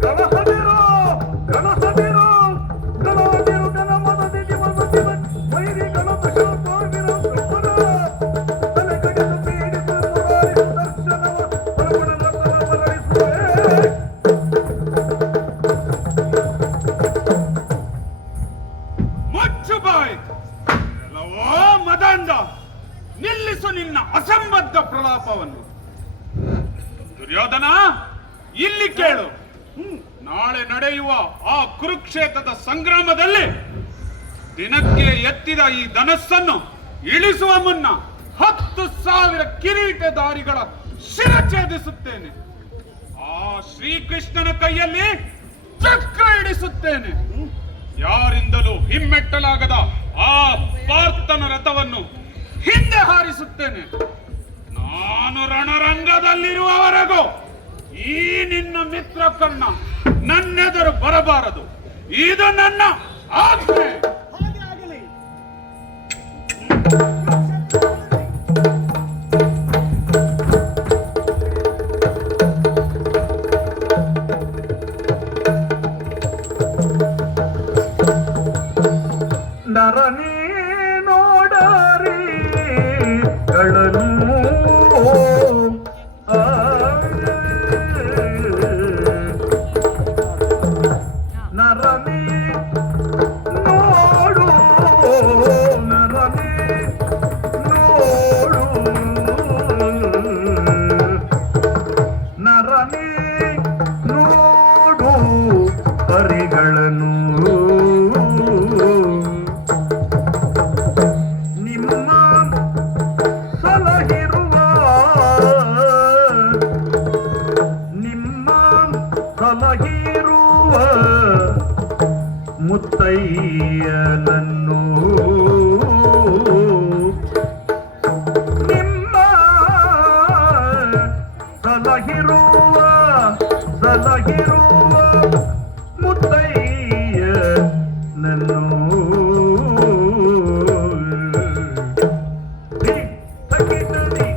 ಕಲಹದಿರೋ ಕಲಹದಿರೋ ಕಲಹದಿರು ಜನಪದದಿ ದಿವಸದಿವ ವೈರಿ ಗಣಪಶೋಗಿರೋ ಕೃಪಣ ತಲೆ ಕಡಿದು ಪೀಡಿತ ಮುರಾರಿ ಸುದರ್ಶನವ ಪರಮಣ ನರ್ತನ ಬಲರಿಸುವೆ. ಮುಚ್ಚು ಬಾಯಿ! ಎಲ್ಲವೋ ಮದಂದ, ನಿಲ್ಲಿಸು ನಿನ್ನ ಅಸಂಬದ್ಧ ಪ್ರಲಾಪವನ್ನು. ದುರ್ಯೋಧನ, ಇಲ್ಲಿ ಕೇಳು. ನಾಳೆ ನಡೆಯುವ ಆ ಕುರುಕ್ಷೇತ್ರದ ಸಂಗ್ರಾಮದಲ್ಲಿ ದಿನಕ್ಕೆ ಎತ್ತಿದ ಈ ಧನಸ್ಸನ್ನು ಇಳಿಸುವ ಮುನ್ನ 10,000 ಕಿರೀಟಧಾರಿಗಳ ಶಿರಛೇದಿಸುತ್ತೇನೆ. ಆ ಶ್ರೀಕೃಷ್ಣನ ಕೈಯಲ್ಲಿ ಚಕ್ರ ಹಿಡಿಸುತ್ತೇನೆ. ಯಾರಿಂದಲೂ ಹಿಮ್ಮೆಟ್ಟಲಾಗದ ಆ ಪಾರ್ಥನ ರಥವನ್ನು ಹಿಂದೆ ಹಾರಿಸುತ್ತೇನೆ. ನಾನು ರಣರಂಗದಲ್ಲಿರುವವರೆಗೂ ಈ ನಿನ್ನ ಮಿತ್ರ ಕರ್ಣ ನನ್ನೆದುರು ಬರಬಾರದು. ಇದು ನನ್ನ ಆಜ್ಞೆ. ಹಾಗೆ ಆಗಲಿ. ನರನೇ ನೋಡಾರಿ ಗಳನ್ನು ನರನೇ ನೋಡು, ನರನೇ ನೋಡು, ನರನೇ ನೋಡು ಪರಿಗಳನ್ನು. ನಿಮ್ಮ ಸಲಹಿರುವ ಮುತ್ತಯ್ಯನನ್ನು ನಿಮ್ಮ ಸಲಹಿರುವ ಮುತ್ತಯ್ಯನನ್ನು ಸಗಿತದಿ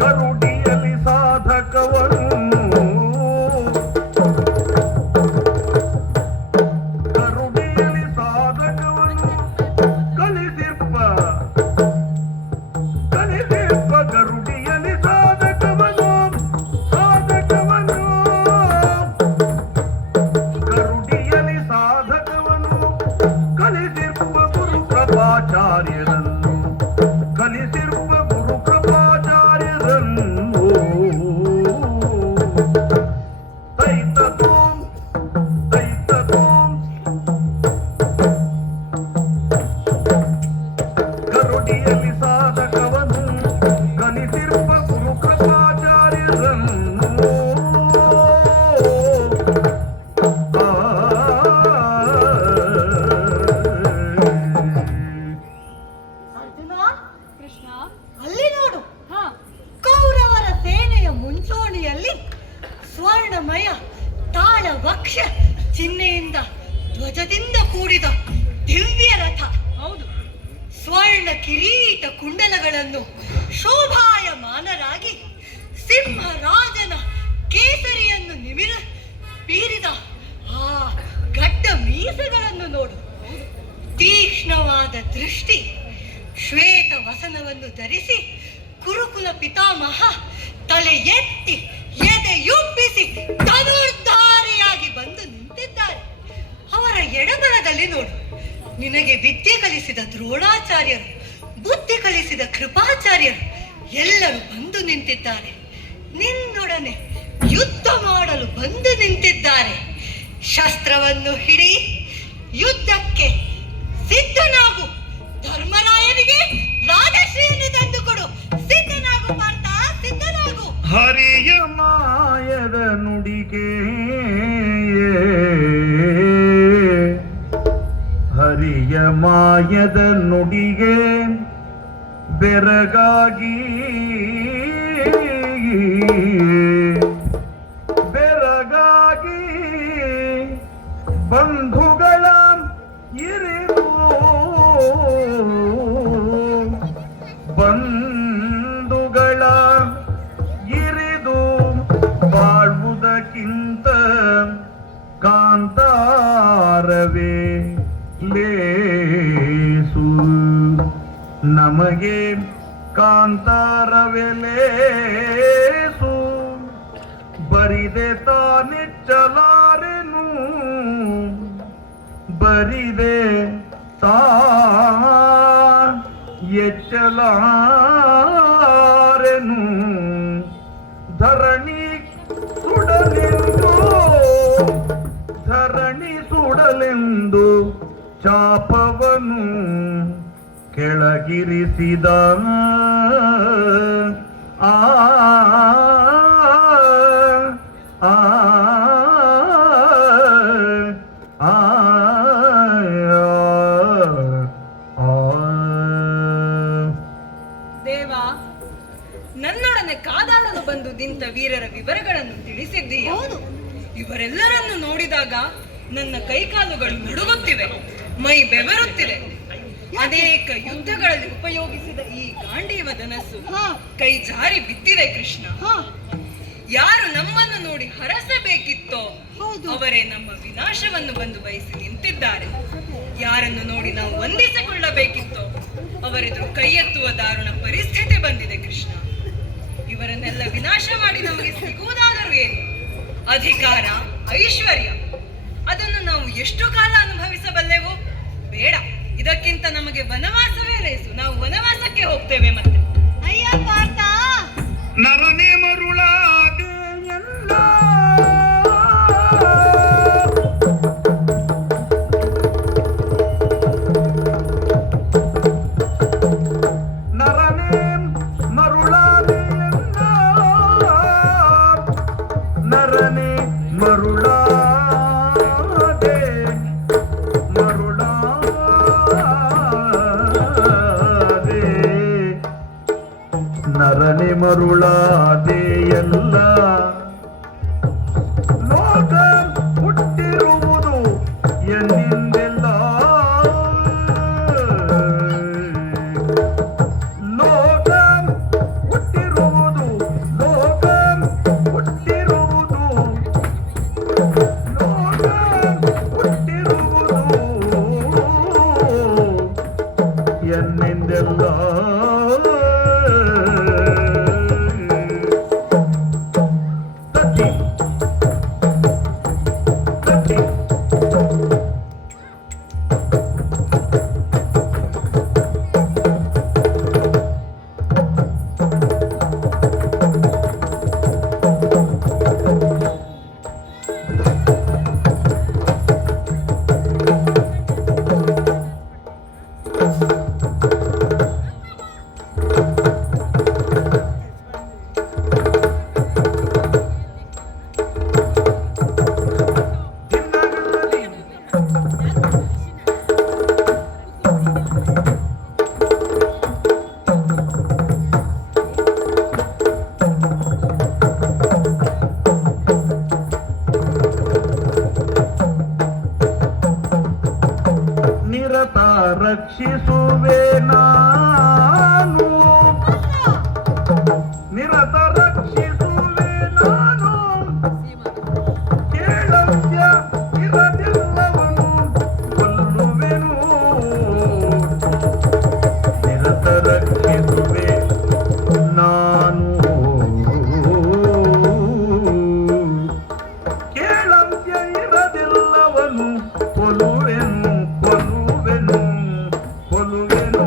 ಗರುಡಿಯಲ್ಲಿ ಸಾಧಕವನ್ನು ಕಲಿಸಿರ್ಪ ಗರುಡಿಯಲ್ಲಿ ಸಾಧಕವನ್ನು ಕಲಿಸಿರ್ಪ ಗುರು ಕೃಪಾಚಾರ್ಯರನ್ನು ಗರುಡಿಯಲ್ಲಿ ಸಾಧಕವನ್ನು ಕಲಿಸಿರುವ ಗುರು ಕೃಪಾಚಾರ್ಯರನ್ನು ಅರ್ಜುನ, ಕೃಷ್ಣ, ಅಲ್ಲಿ ನೋಡು. ಕೌರವರ ಸೇನೆಯ ಮುಂಚೂಣಿಯಲ್ಲಿ ಸ್ವರ್ಣಮಯ ತಾಳ ವಕ್ಷ ಚಿಹ್ನೆಯಿಂದ ಧ್ವಜದಿಂದ ಕೂಡಿದ ದಿವ್ಯ ರಥ. ಹೌದು, ಸ್ವರ್ಣ ಕಿರೀಟ ಕುಂಡಲಗಳನ್ನು ಶೋಭಾಯಮಾನರಾಗಿ ಸಿಂಹರಾಜನ ಕೇಸರಿಯನ್ನು ಬೀರಿದ ಆ ಗಡ್ಡ ಮೀಸೆಗಳನ್ನು ನೋಡು. ತೀಕ್ಷ್ಣವಾದ ದೃಷ್ಟಿ, ಶ್ವೇತ ವಸನವನ್ನು ಧರಿಸಿ ಕುರುಕುಲ ಪಿತಾಮಹ ತಲೆ ಎತ್ತಿ ಎದೆಯುಬ್ಬಿಸಿ ಧನುರ್ಧಾರಿಯಾಗಿ ಬಂದು ನಿಂತಿದ್ದಾರೆ. ಅವರ ಎಡಬಲದಲ್ಲಿ ನೋಡು, ನಿನಗೆ ವಿದ್ಯೆ ಕಲಿಸಿದ ದ್ರೋಣಾಚಾರ್ಯರು, ಬುದ್ಧಿ ಕಲಿಸಿದ ಕೃಪಾಚಾರ್ಯರು ಎಲ್ಲರೂ ಬಂದು ನಿಂತಿದ್ದಾರೆ. ನಿನ್ನೊಡನೆ ಯುದ್ಧ ಮಾಡಲು ಬಂದು ನಿಂತಿದ್ದಾರೆ. ಶಸ್ತ್ರವನ್ನು ಹಿಡಿ, ಯುದ್ಧಕ್ಕೆ ಸಿದ್ಧನಾಗು. ಧರ್ಮರಾಯನಿಗೆ ರಾಜಶ್ರೀಯನ್ನು ತಂದುಕೊಡು. ಸಿದ್ಧನಾಗು ಪಾರ್ಥ, ಸಿದ್ಧನಾಗು. ಹರಿಯ ಮಾಯದ ನುಡಿಗೆ ಹರಿಯ ಮಾಯದ ನುಡಿಗೆ ಬೆರಗಾಗಿ ಬಂಧುಗಳ ಇರಿದು ಬಂಧುಗಳ ಇರಿದು ಬಾಳುವುದಕ್ಕಿಂತ ಕಾಂತಾರವೇ ಲೇಸು ನಮಗೆ ಕಾಂತಾರವೆಲೇಸು ಬರಿದೆ ತಾನೆಚ್ಚಲಾರೆನು ಬರಿದೆ ತಾ ಎಚ್ಚಲಾರೆನು ಧರಣಿ ಸುಡಲೆಂದು ಚಾಪವನು ಕೆಳಗಿರಿಸಿದ ಆ ಆ ಆ ದೇವ, ನನ್ನೊಡನೆ ಕಾದಾಡಲು ಬಂದು ನಿಂತ ವೀರರ ವಿವರಗಳನ್ನು ತಿಳಿಸಿದ್ದೀಯ. ಇವರೆಲ್ಲರನ್ನು ನೋಡಿದಾಗ ನನ್ನ ಕೈಕಾಲುಗಳು ನಡುಗುತ್ತಿವೆ, ಮೈ ಬೆವರುತ್ತಿದೆ. ಅನೇಕ ಯುದ್ಧಗಳಲ್ಲಿ ಉಪಯೋಗಿಸಿದ ಈ ಗಾಂಡೀವ ಧನಸ್ಸು ಕೈ ಜಾರಿ ಬಿದ್ದಿದೆ ಕೃಷ್ಣ. ಯಾರು ನಮ್ಮನ್ನು ನೋಡಿ ಹರಸಬೇಕಿತ್ತೋ ಅವರೇ ನಮ್ಮ ವಿನಾಶವನ್ನು ಬಂದು ಬಯಸಿ ನಿಂತಿದ್ದಾರೆ. ಯಾರನ್ನು ನೋಡಿ ನಾವು ವಂದಿಸಿಕೊಳ್ಳಬೇಕಿತ್ತೋ ಅವರೆದುರು ಕೈ ಎತ್ತುವ ದಾರುಣ ಪರಿಸ್ಥಿತಿ ಬಂದಿದೆ ಕೃಷ್ಣ. ಇವರನ್ನೆಲ್ಲ ವಿನಾಶ ಮಾಡಿ ನಮಗೆ ಸಿಗುವುದಾದರೂ ಏನು? ಅಧಿಕಾರ, ಐಶ್ವರ್ಯ, ಅದನ್ನು ನಾವು ಎಷ್ಟು ಕಾಲ ಅನುಭವಿಸಬಲ್ಲೆವು? ಬೇಡ, ಇದಕ್ಕಿಂತ ನಮಗೆ ವನವಾಸವೇ ಲೇಸು. ನಾವು ವನವಾಸಕ್ಕೆ ಹೋಗ್ತೇವೆ. ಮತ್ತೆ ಅಯ್ಯ ಪಾರ್ಥ, ನರನೇ ಮರುಳಾದೆ ಎಲ್ಲ ನರನೇ ಮರುಳಾದೆ ಎಲ್ಲ ನರನೇ ಮರುಳಾದೆ ನರನೆ ಮರುಳಾದೆಯಲ್ಲ ಲೋಕ ಹುಟ್ಟಿರುವುದು ಎನ್ನಿಂದೆಲ್ಲ ಲೋಕ ಹುಟ್ಟಿರುವುದು ಲೋಕ ಹುಟ್ಟಿರುವುದು ಲೋಕ ಹುಟ್ಟಿರುವುದು ಎನ್ನಿಂದೆಲ್ಲ ರಕ್ಷಿಸುವೆ ನಾನು ನಿರತ ರಕ್ಷಿಸುವೆ ನಾನು ಕೇಳವ್ಯ ಇರದಿಲ್ಲವನು ಕೊಲ್ಲುವೆನು ನಿರತ ರಕ್ಷಿಸುವೆ ನಾನು ಕೇಳವ್ಯ ಇರದಿಲ್ಲವನು ಕೊಲ್ಲುವೆನು ಕೊಲ್ಲುವೆನು ಕೊಲ್ಲುವೆನು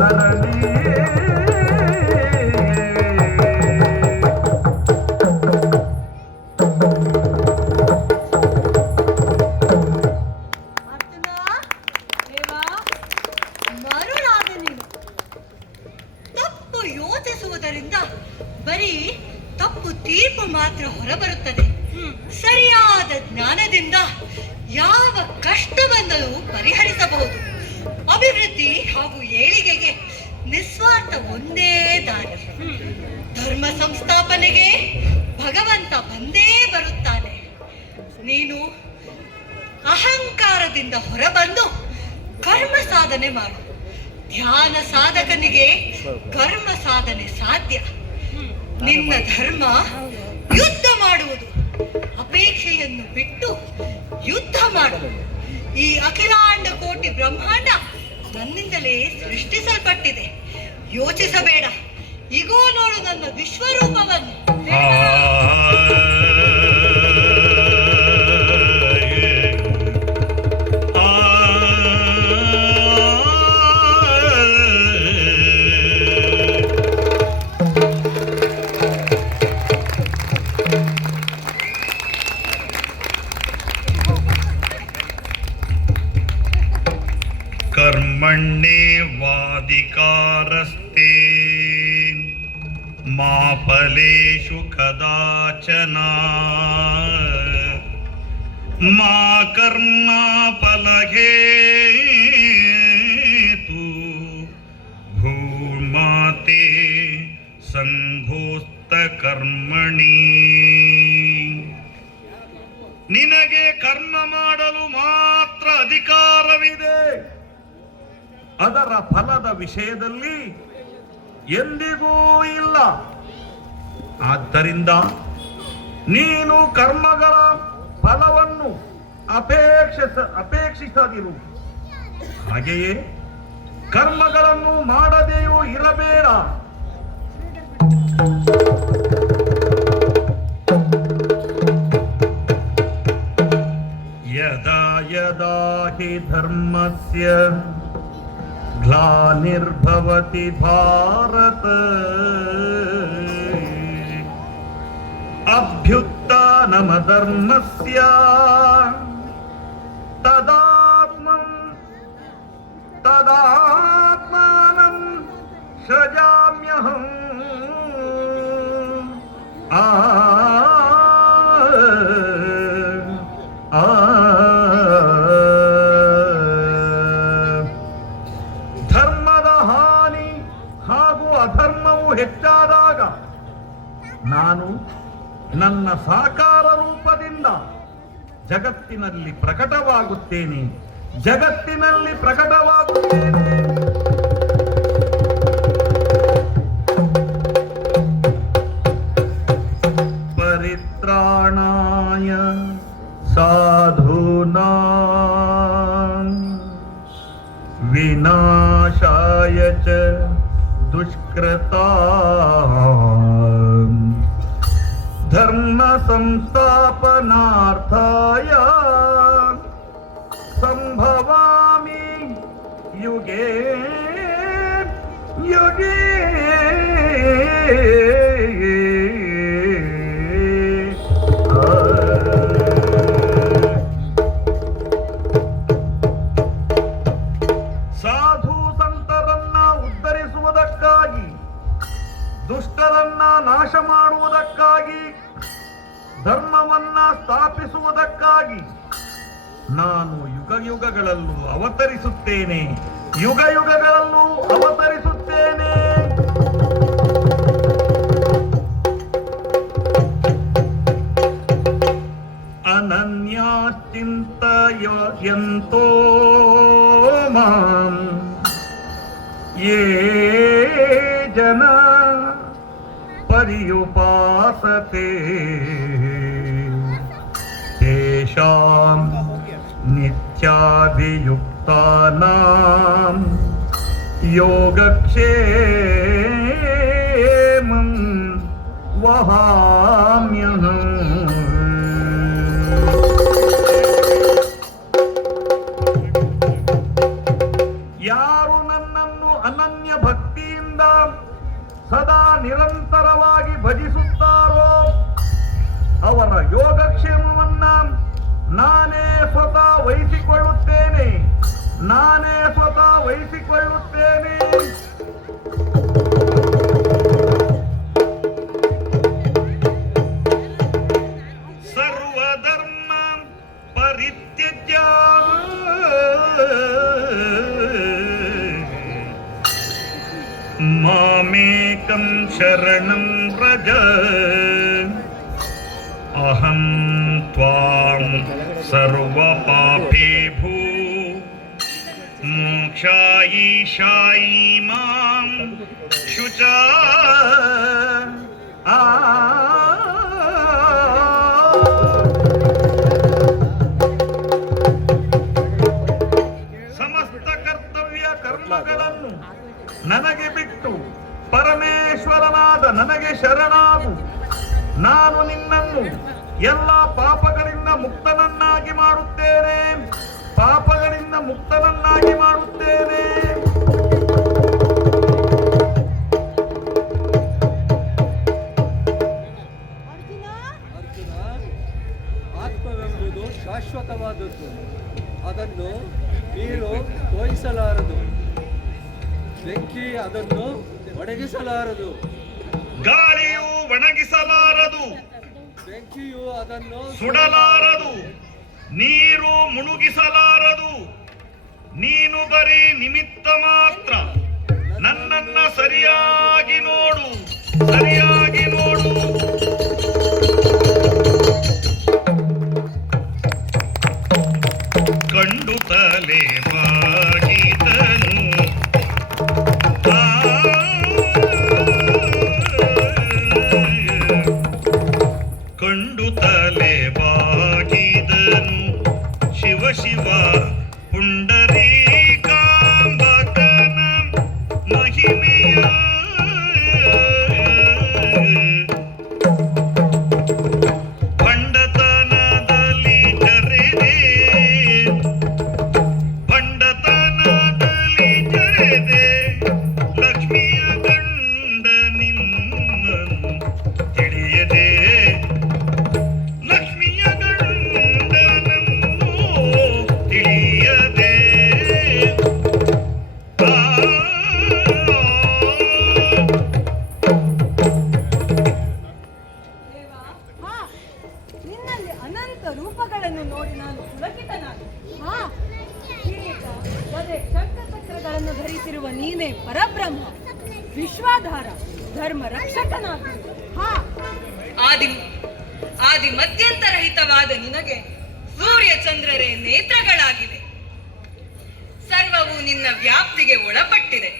ತರಣಿಯೇ ಅರ್ಜುನ, ದೇವ, ಮರುಳಾದ ನೀನು. ತಪ್ಪು ಯೋಚಿಸುವುದರಿಂದ ಬರೀ ತಪ್ಪು ತೀರ್ಪು ಮಾತ್ರ ಹೊರಬರುತ್ತದೆ. ಸರಿಯಾದ ಜ್ಞಾನದಿಂದ ಯಾವ ಕಷ್ಟವನ್ನೂ ಪರಿಹರಿಸಬಹುದು. ಅಭಿವೃದ್ಧಿ ಹಾಗೂ ಏಳಿಗೆಗೆ ನಿಸ್ವಾರ್ಥ ಒಂದೇ ದಾರಿ. ಧರ್ಮ ಸಂಸ್ಥಾಪನೆಗೆ ಭಗವಂತ ಬಂದೇ ಬರುತ್ತಾನೆ. ನೀನು ಅಹಂಕಾರದಿಂದ ಹೊರಬಂದು ಕರ್ಮ ಸಾಧನೆ ಮಾಡು. ಧ್ಯಾನ ಸಾಧಕನಿಗೆ ಕರ್ಮ ಸಾಧನೆ ಸಾಧ್ಯ. ನಿನ್ನ ಧರ್ಮ ಯುದ್ಧ ಮಾಡುವುದು. ಅಪೇಕ್ಷೆಯನ್ನು ಬಿಟ್ಟು ಯುದ್ಧ ಮಾಡು. ಈ ಅಖಿಲಾಂಡ ಕೋಟಿ ಬ್ರಹ್ಮಾಂಡ ನನ್ನಿಂದಲೇ ಸೃಷ್ಟಿಸಲ್ಪಟ್ಟಿದೆ. ಯೋಚಿಸಬೇಡ. ಈಗೋ ನೋಡು ನನ್ನ ವಿಶ್ವರೂಪವನ್ನು. कर्मण्येवाधिकारस्ते मा फलेषु कदाचन मा कर्मफलहेतु भूर्माते संघोस्तकर्मणि. ನಿನಗೆ ಕರ್ಮ ಮಾಡಲು ಮಾತ್ರ ಅಧಿಕಾರವಿದೆ. ಅದರ ಫಲದ ವಿಷಯದಲ್ಲಿ ಎಂದಿಗೂ ಇಲ್ಲ. ಆದ್ದರಿಂದ ನೀನು ಕರ್ಮಗಳ ಫಲವನ್ನು ಅಪೇಕ್ಷಿಸದಿರು. ಹಾಗೆಯೇ ಕರ್ಮಗಳನ್ನು ಮಾಡದೆಯೂ ಇರಬೇಡ. ಯದಾ ಯದಾ ಹಿ ಧರ್ಮಸ್ಯ ಗ್ಲಾನಿರ್ಭವತಿ ಭಾರತ ಅಭ್ಯುತ್ಥಾನಮಧರ್ಮಸ್ಯ ತದಾತ್ಮಾನಂ ಸೃಜಾಮ್ಯಹಂ. ಧರ್ಮದ ಹಾನಿ ಹಾಗೂ ಅಧರ್ಮವು ಹೆಚ್ಚಾದಾಗ ನಾನು ನನ್ನ ಸಾಕಾರ ರೂಪದಿಂದ ಜಗತ್ತಿನಲ್ಲಿ ಪ್ರಕಟವಾಗುತ್ತೇನೆ. ಪರಿತ್ರಾಣಾಯ ಸಾಧೂನಾಂ ವಿನಾಶಾಯ ಚ ದುಷ್ಕೃತಾಂ ಧರ್ಮ ಸಂಸ್ಥಾಪನಾರ್ಥಾಯ ಸಂಭವಾಮಿ ಯುಗೇ ಯುಗೇ. ಸಾಧು ಸಂತರನ್ನ ಉದ್ಧರಿಸುವುದಕ್ಕಾಗಿ, ದುಷ್ಟರನ್ನ ನಾಶ ಮಾಡುವುದಕ್ಕಾಗಿ, ಧರ್ಮವನ್ನ ಸ್ಥಾಪಿಸುವುದಕ್ಕಾಗಿ ನಾನು ಯುಗಗಳಲ್ಲೂ ಅವತರಿಸುತ್ತೇನೆ. ಅನನ್ಯಾಶ್ಚಿಂತಯಂತೋ ಮಾಂ ಯೇ ಜನ ಪರ್ಯುಪಾಸತೆ ತೇಷಾಂ ನಿತ್ಯಾಭಿಯುಕ್ತಾನಾಂ ಯೋಗಕ್ಷೇಮಂ ವಹಾಮ್ಯಹಂ. ಯಾರು ನನ್ನನ್ನು ಅನನ್ಯ ಭಕ್ತಿಯಿಂದ ಸದಾ ನಿರಂತರವಾಗಿ ಭಜಿಸುತ್ತಾರೋ ಅವರ ಯೋಗಕ್ಷೇಮವನ್ನ ನಾನೇ ಸ್ವತಃ ವಹಿಸಿಕೊಳ್ಳುತ್ತೇನೆ. ಸರ್ವಧರ್ಮ ಪರಿತ್ಯಜ್ಯ ಮಾಮೇಕಂ ಶರಣಂ ವ್ರಜ ಅಹಂ ತ್ವಾಂ ಸರ್ವ ಪಾಪೇಭೂ ಮೋಕ್ಷಾಯಿ ಮಾಂ ಶುಚ ಸಮಸ್ತ ಕರ್ತವ್ಯ ಕರ್ಮಗಳನ್ನು ನನಗೆ ಬಿಟ್ಟು ಪರಮೇಶ್ವರನಾದ ನನಗೆ ಶರಣಾಗು. ನಾನು ನಿನ್ನನ್ನು ಎಲ್ಲ ಪಾಪಗಳಿಂದ ಮುಕ್ತನನ್ನಾಗಿ ಮಾಡುತ್ತೇನೆ. ಅರ್ಜುನ, ಆತ್ಮವೆಂಬುದು ಶಾಶ್ವತವಾದದ್ದು. ಅದನ್ನು ನೀರು ತೋಯಿಸಲಾರದು, ಬೆಂಕಿ ಅದನ್ನು ಒಣಗಿಸಲಾರದು, ಗಾಳಿಯು ಒಣಗಿಸಲಾರದು, ಬೆಂಕಿಯು ಅದನ್ನು ಸುಡಲಾರದು, ನೀರು ಮುಳುಗಿಸಲಾರದು. ನೀನು ಬರೀ ನಿಮಿತ್ತ ಮಾತ್ರ. ನನ್ನನ್ನ ಸರಿಯಾಗಿ ನೋಡು. ಕಂಡು ತಲೆ ಬಾಗಿದನು ಕಂಡು ತಲೆ ಬಾಗಿದನು ಶಿವ ಶಿವ ಪುಂಡರೀಕಾಂಬಕನ ಮಹಿಮೆಯ ಭಂಡತನದಲ್ಲಿ ಜರೆದೆ ಲಕ್ಷ್ಮಿಯ ಗಂಡ ನಿನ್ನನ್ನು ತಿಳಿಯದೆ ನಿನ್ನಲ್ಲಿ ಅನಂತ ರೂಪಗಳನ್ನು ನೋಡಿ ನಾನು ಪುಳಕಿತನಾದೆ. ಕಿರೀಟ, ಗದೆ, ಚಕ್ರಗಳನ್ನು ಧರಿಸಿರುವ ನೀನೇ ಪರಬ್ರಹ್ಮ, ವಿಶ್ವಾಧಾರ, ಧರ್ಮ ರಕ್ಷಕನಾಗಿರು. ಆದಿ ಮಧ್ಯಂತರಹಿತವಾದ ನಿನಗೆ ಸೂರ್ಯ ಚಂದ್ರರೇ ನೇತ್ರಗಳಾಗಿವೆ. ಸರ್ವವು ನಿನ್ನ ವ್ಯಾಪ್ತಿಗೆ ಒಳಪಟ್ಟಿದೆ.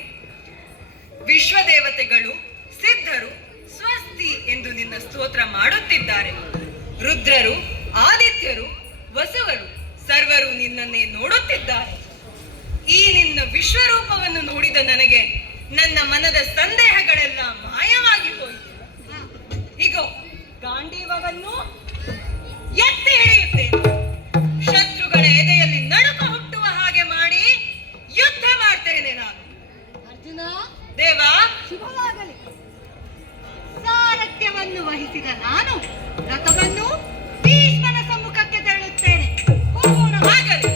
ವಿಶ್ವದೇವತೆಗಳು, ಸಿದ್ಧರು ಸ್ವಸ್ತಿ ಎಂದು ನಿನ್ನ ಸ್ತೋತ್ರ ಮಾಡುತ್ತಿದ್ದಾರೆ. ರುದ್ರರು, ಆದಿತ್ಯರು, ವಸುವರು ಸರ್ವರು ನಿನ್ನನ್ನೇ ನೋಡುತ್ತಿದ್ದಾರೆ. ಈ ನಿನ್ನ ವಿಶ್ವರೂಪವನ್ನು ನೋಡಿದ ನನಗೆ ನನ್ನ ಮನದ ಸಂದೇಹಗಳೆಲ್ಲ ಮಾಯವಾಗಿ ಹೋಯಿತು. ಹೀಗೋ ಗಾಂಡೀವವನ್ನು ಎತ್ತಿ ಹಿಡಿಯುತ್ತೇನೆ. ಶತ್ರುಗಳ ಎದೆಯಲ್ಲಿ ನಡುಕ ಹುಟ್ಟುವ ಹಾಗೆ ಮಾಡಿ ಯುದ್ಧ ಮಾಡ್ತೇನೆ ನಾನು. ಅರ್ಜುನ, ದೇವಾ, ಶುಭವಾಗಲಿ. ಸಾರಥ್ಯವನ್ನು ವಹಿಸಿದ ನಾನು ರಥವನ್ನು ಭೀಷ್ಮನ ಸಮ್ಮುಖಕ್ಕೆ ತೆರಳುತ್ತೇನೆ. ಹೋಗೋಣ. ಆಗಲಿ.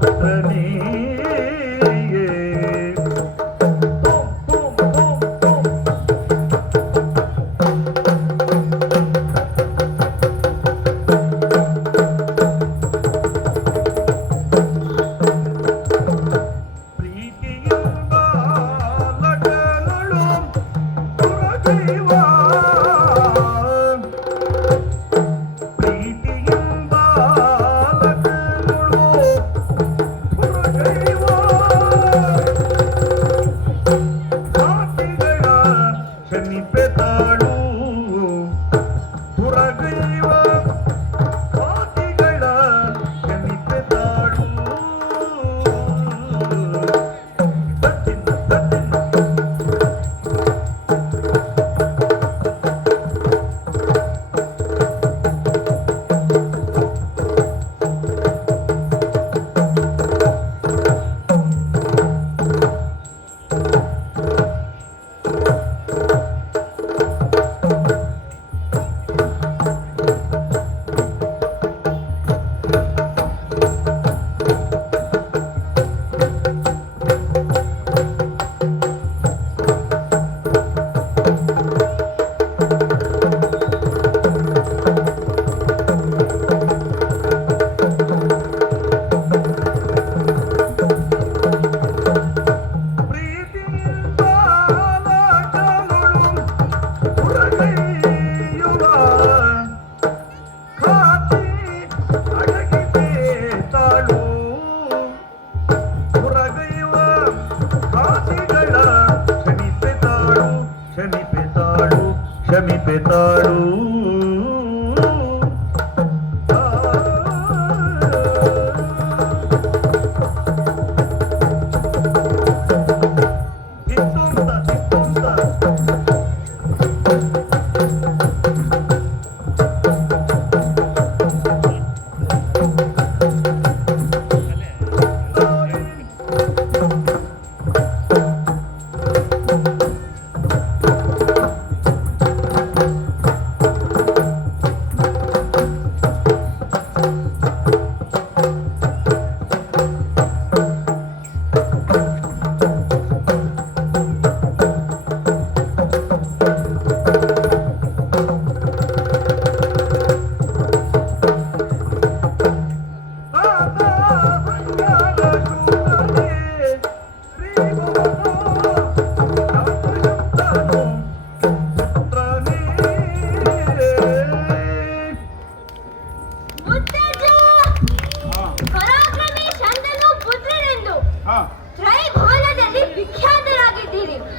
ಪುತ್ರನೇ ಕ್ಷಮಿಪೆತಾಳು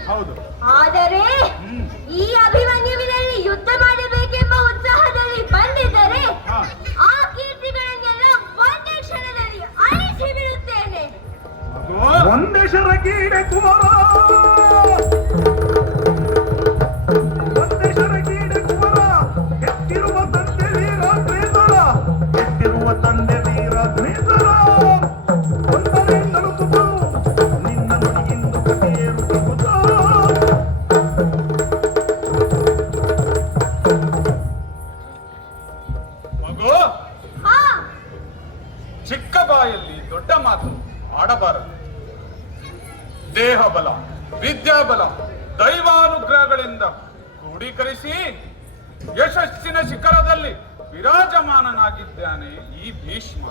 ಹೌದು. ಆದರೆ ಈ ಅಭಿಮನ್ಯುವಿನಲ್ಲಿ ಯುದ್ಧ ಮಾಡಬೇಕೆಂಬ ಉತ್ಸಾಹದಲ್ಲಿ ಬಂದಿದ್ದರೆ ಆ ಕೀರ್ತಿಗಳನ್ನೆಲ್ಲ ಒಂದೇ ಕ್ಷಣದಲ್ಲಿ ಅಳಿಸಿ ಬಿಡುತ್ತೇನೆ. ಒಂದೇ ಶರಗೀಡೆ ಕುಮಾರ, ಒಂದೇ ಶರಗೀಡೆ ಕುಮಾರ, ಎತ್ತಿರುವ ತಂದೆ ವೀರಾಗ್ನೇತರ, ಎತ್ತಿರುವ ತಂದೆ ವೀರಾಗ್ನೇತರ, ಒಂದರಿಂದಲೂ ಕುದು ನಿನ್ನ ನುಡಿಯಿಂದ ಕಥೆಯೇರುತ್ತಿರುವುದು. ಮಗು, ಚಿಕ್ಕ ಬಾಯಲ್ಲಿ ದೊಡ್ಡ ಮಾತು ಆಡಬಾರದು. ದೇಹ ಬಲ, ವಿದ್ಯಾಬಲ, ದೈವಾನುಗ್ರಹಗಳಿಂದ ಕ್ರೋಢೀಕರಿಸಿ ಯಶಸ್ಸಿನ ಶಿಖರದಲ್ಲಿ ವಿರಾಜಮಾನನಾಗಿದ್ದಾನೆ ಈ ಭೀಷ್ಮ.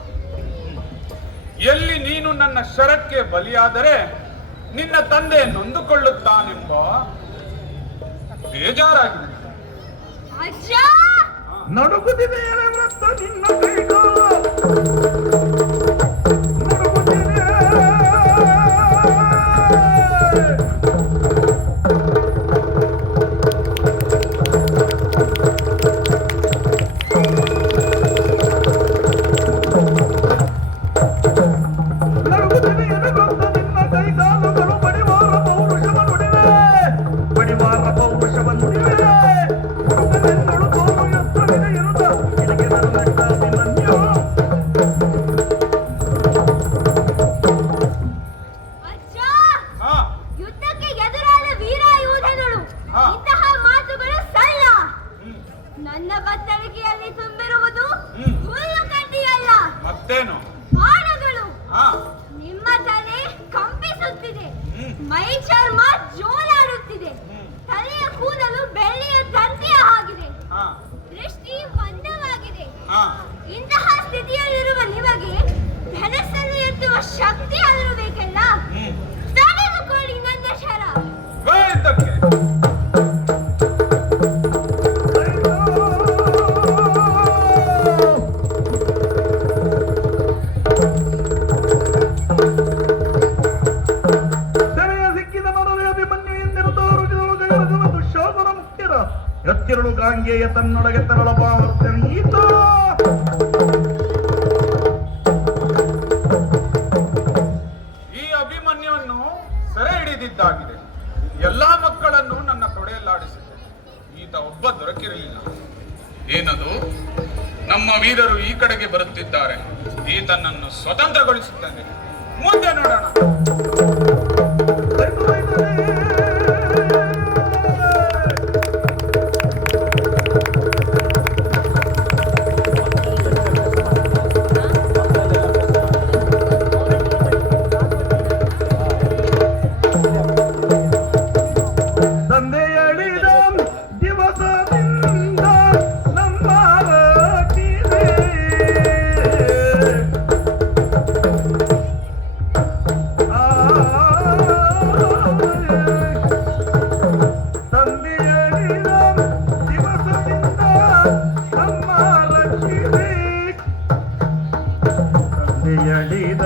ಎಲ್ಲಿ ನೀನು ನನ್ನ ಶರಕ್ಕೆ ಬಲಿಯಾದರೆ ನಿನ್ನ ತಂದೆ ನೊಂದುಕೊಳ್ಳುತ್ತಾನೆಂಬ ಬೇಜಾರಾಗಿದೆ. ನಡುಗುತ್ತಿದೆ ವೃತ್ತ ನಿನ್ನ ಕೈಗಾಲ, ನಡುಗುತ್ತಿದೆ. ಗಾಂಗೆಯ ತನ್ನೊಳಗೆ ತರಳ ಪಾವರ್ತನೀತ ಈ ಅಭಿಮನ್ಯುವನ್ನು ಸೆರೆ ಹಿಡಿದಿದ್ದಾಗಿದೆ. ಎಲ್ಲಾ ಮಕ್ಕಳನ್ನು ನನ್ನ ತೊಡೆಯಲ್ಲಾಡಿಸಿದೆ. ಈತ ಒಬ್ಬ ದೊರಕಿರಲಿಲ್ಲ. ಏನದು? ನಮ್ಮ ವೀರರು ಈ ಕಡೆಗೆ ಬರುತ್ತಿದ್ದಾರೆ. ಈತನನ್ನು ಸ್ವತಂತ್ರಗೊಳಿಸುತ್ತೇನೆ. ಮುಂದೆ ನೋಡೋಣ. ತಂದೆಯಳಿದ ದಿವಸದಿಂದ ನಮ್ಮ ರಕ್ಷಿದೆ. ತಂದೆಯಳಿದ ದಿವಸದಿಂದ ನಮ್ಮ ರಕ್ಷಿದೆ. ತಂದೆಯಳಿದ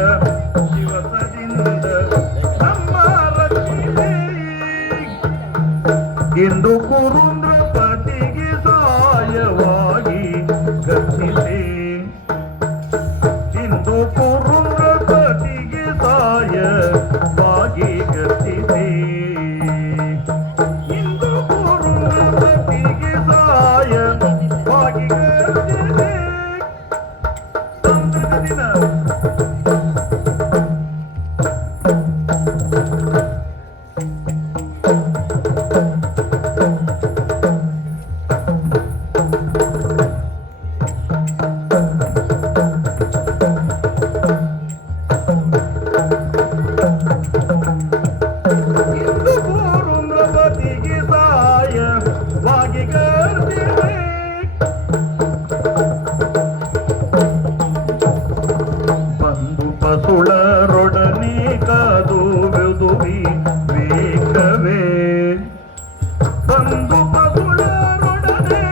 ದಿವಸದಿಂದ ನಮ್ಮ ರಕ್ಷಿದೆ. ಇಂದು ಕುರುಂದ್ರಪತಿಗೆ ಸಾಯವಾಗಿ ಗರ್ಜಿಸಿ. ಇಂದು ಕುರುಂದ್ರಪತಿಗೆ ಸಾಯವಾಗಿ ಗರ್ಜಿಸಿ. ಇಂದು ಕುರುಂದ್ರಪತಿಗೆ ಸಾಯವಾಗಿ ಗರ್ಜಿಸಿ. ಸಂದರ್ಭ ದಿನ ಇಂದು ಕುರುಂದ್ರಪತಿಗೆ ಸಾಯವಾಗಿ ಗರ್ಜಿಸಿ. ಬಂದು ಪಸುಳರೊಡನೆ ಕಾದುವುದು ವೇಗವೇ. ಬಂದು ಪಸುಳರೊಡನೆ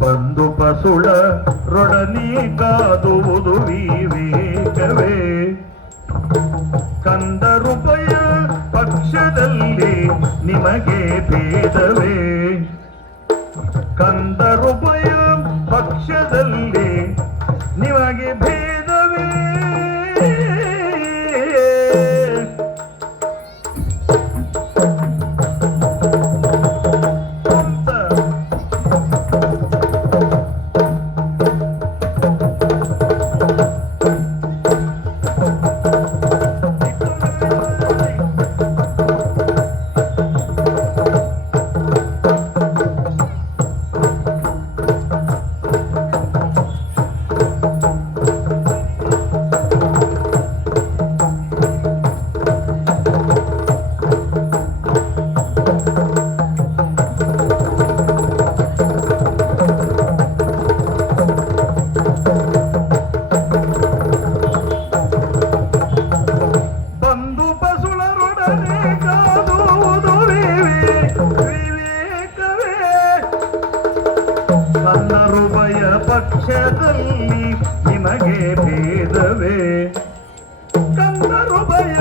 ಬಂದು ಪಸುಳರೊಡನೆ ಕಾದುವುದು ವಿವೇಕವೇ. ಕಂದರುಪಯ ಪಕ್ಷದಲ್ಲಿ ನಿಮಗೆ ಭೇದವೇ. ಕಂದರುಪಯ ಪಕ್ಷದಲ್ಲಿ ನಿಮಗೆ ಭೇದವೇ. ಬಂದು ಪಸುಳರೊಡನೆ ಕಾದುವುದು ವಿವೇಕವೇ. ಕನ್ನರುಭಯ ಪಕ್ಷದಲ್ಲಿ ನಿಮಗೆ ಭೇದವೇ. ಕನ್ನರುಭಯ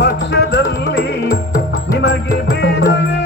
ಪಕ್ಷದಲ್ಲಿ ನಿಮಗೆ ಭೇದವೇ.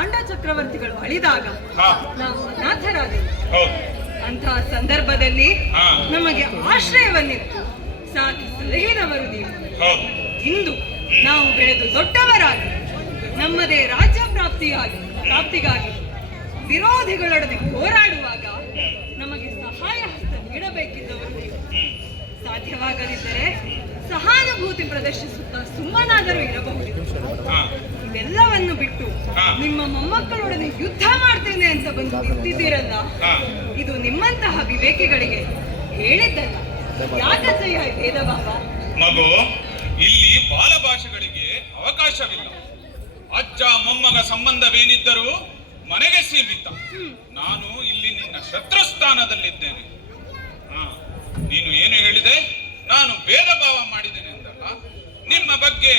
ಪಾಂಡ ಚಕ್ರವರ್ತಿಗಳು ಅಳಿದಾಗ ಹಾ. ನಾವು ಅನಾಥರಾದೆವು. ಹೌದು. ಅಂತಹ ಸಂದರ್ಭದಲ್ಲಿ ಹಾ. ನಮಗೆ ಆಶ್ರಯವನ್ನಿತ್ತು ಸಾಕಿ ಸಲಹಿದವರು ನೀವು. ಹೌದು. ಇಂದು ನಾವು ಬೆಳೆದು ದೊಡ್ಡವರಾಗಿ ನಮ್ಮದೇ ರಾಜ್ಯ ಪ್ರಾಪ್ತಿಗಾಗಿ ವಿರೋಧಿಗಳೊಡನೆ ಹೋರಾಡುವಾಗ ನಮಗೆ ಸಹಾಯ ಹಸ್ತ ನೀಡಬೇಕಿದ್ದವರು ನೀವು. ಸಾಧ್ಯವಾಗದಿದ್ದರೆ ಸಹಾನುಭೂತಿ ಪ್ರದರ್ಶಿಸುತ್ತಾ ಸುಮ್ಮನಾದರೂ ಇರಬಹುದು. ಇವೆಲ್ಲವನ್ನು ಬಿಟ್ಟು ನಿಮ್ಮ ಮೊಮ್ಮಕ್ಕಳೊಡನೆ ಯುದ್ಧ ಮಾಡ್ತೇನೆ ಅಂತ ಬಂದು ನಿಂತಿದ್ದೀರಲ್ಲ, ಇದು ನಿಮ್ಮಂತಹ ವಿವೇಕಿಗಳಿಗೆ ಹೇಳಿದ್ದಲ್ಲ. ಯಾಕಜ್ಜಯ್ಯ ಭೇದ ಭಾವ? ಮಗು, ಇಲ್ಲಿ ಬಾಲಭಾಷೆಗಳಿಗೆ ಅವಕಾಶವಿಲ್ಲ. ಅಜ್ಜ ಮೊಮ್ಮಗ ಸಂಬಂಧವೇನಿದ್ದರೂ ಮನೆಗೆ ಸೀಮಿತ. ನಾನು ಇಲ್ಲಿ ನಿನ್ನ ಶತ್ರುಸ್ಥಾನದಲ್ಲಿದ್ದೇನೆ. ನೀನು ಏನು ಹೇಳಿದೆ? ನಾನು ಭೇದ ಭಾವ ಮಾಡಿದ್ದೇನೆ ಅಂತಲ್ಲ. ನಿಮ್ಮ ಬಗ್ಗೆ,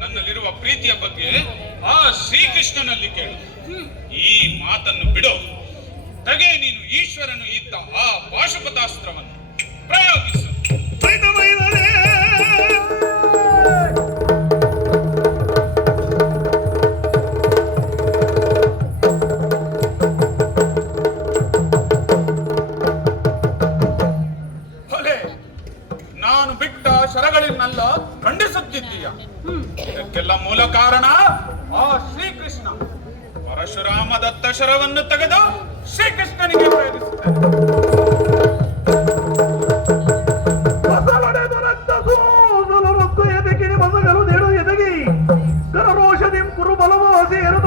ನನ್ನಲ್ಲಿರುವ ಪ್ರೀತಿಯ ಬಗ್ಗೆ ಆ ಶ್ರೀಕೃಷ್ಣನಲ್ಲಿ ಕೇಳು. ಈ ಮಾತನ್ನು ಬಿಡು. ತಗೆ ನೀನು ಈಶ್ವರನು ಇದ್ದ ಆ ಪಾಶುಪತಾಸ್ತ್ರವನ್ನು ಪ್ರಯೋಗಿಸು. ನಾನು ಬಿಟ್ಟ ಶರಗಳನ್ನೆಲ್ಲ ಖಂಡಿಸುತ್ತಿದ್ದೀಯ. ಇದಕ್ಕೆಲ್ಲ ಮೂಲ ಕಾರಣ ಆ ಶ್ರೀಕೃಷ್ಣ. ಪರಶುರಾಮ ದತ್ತ ಶರವನ್ನು ತೆಗೆದು ಶ್ರೀಕೃಷ್ಣನಿಗೆ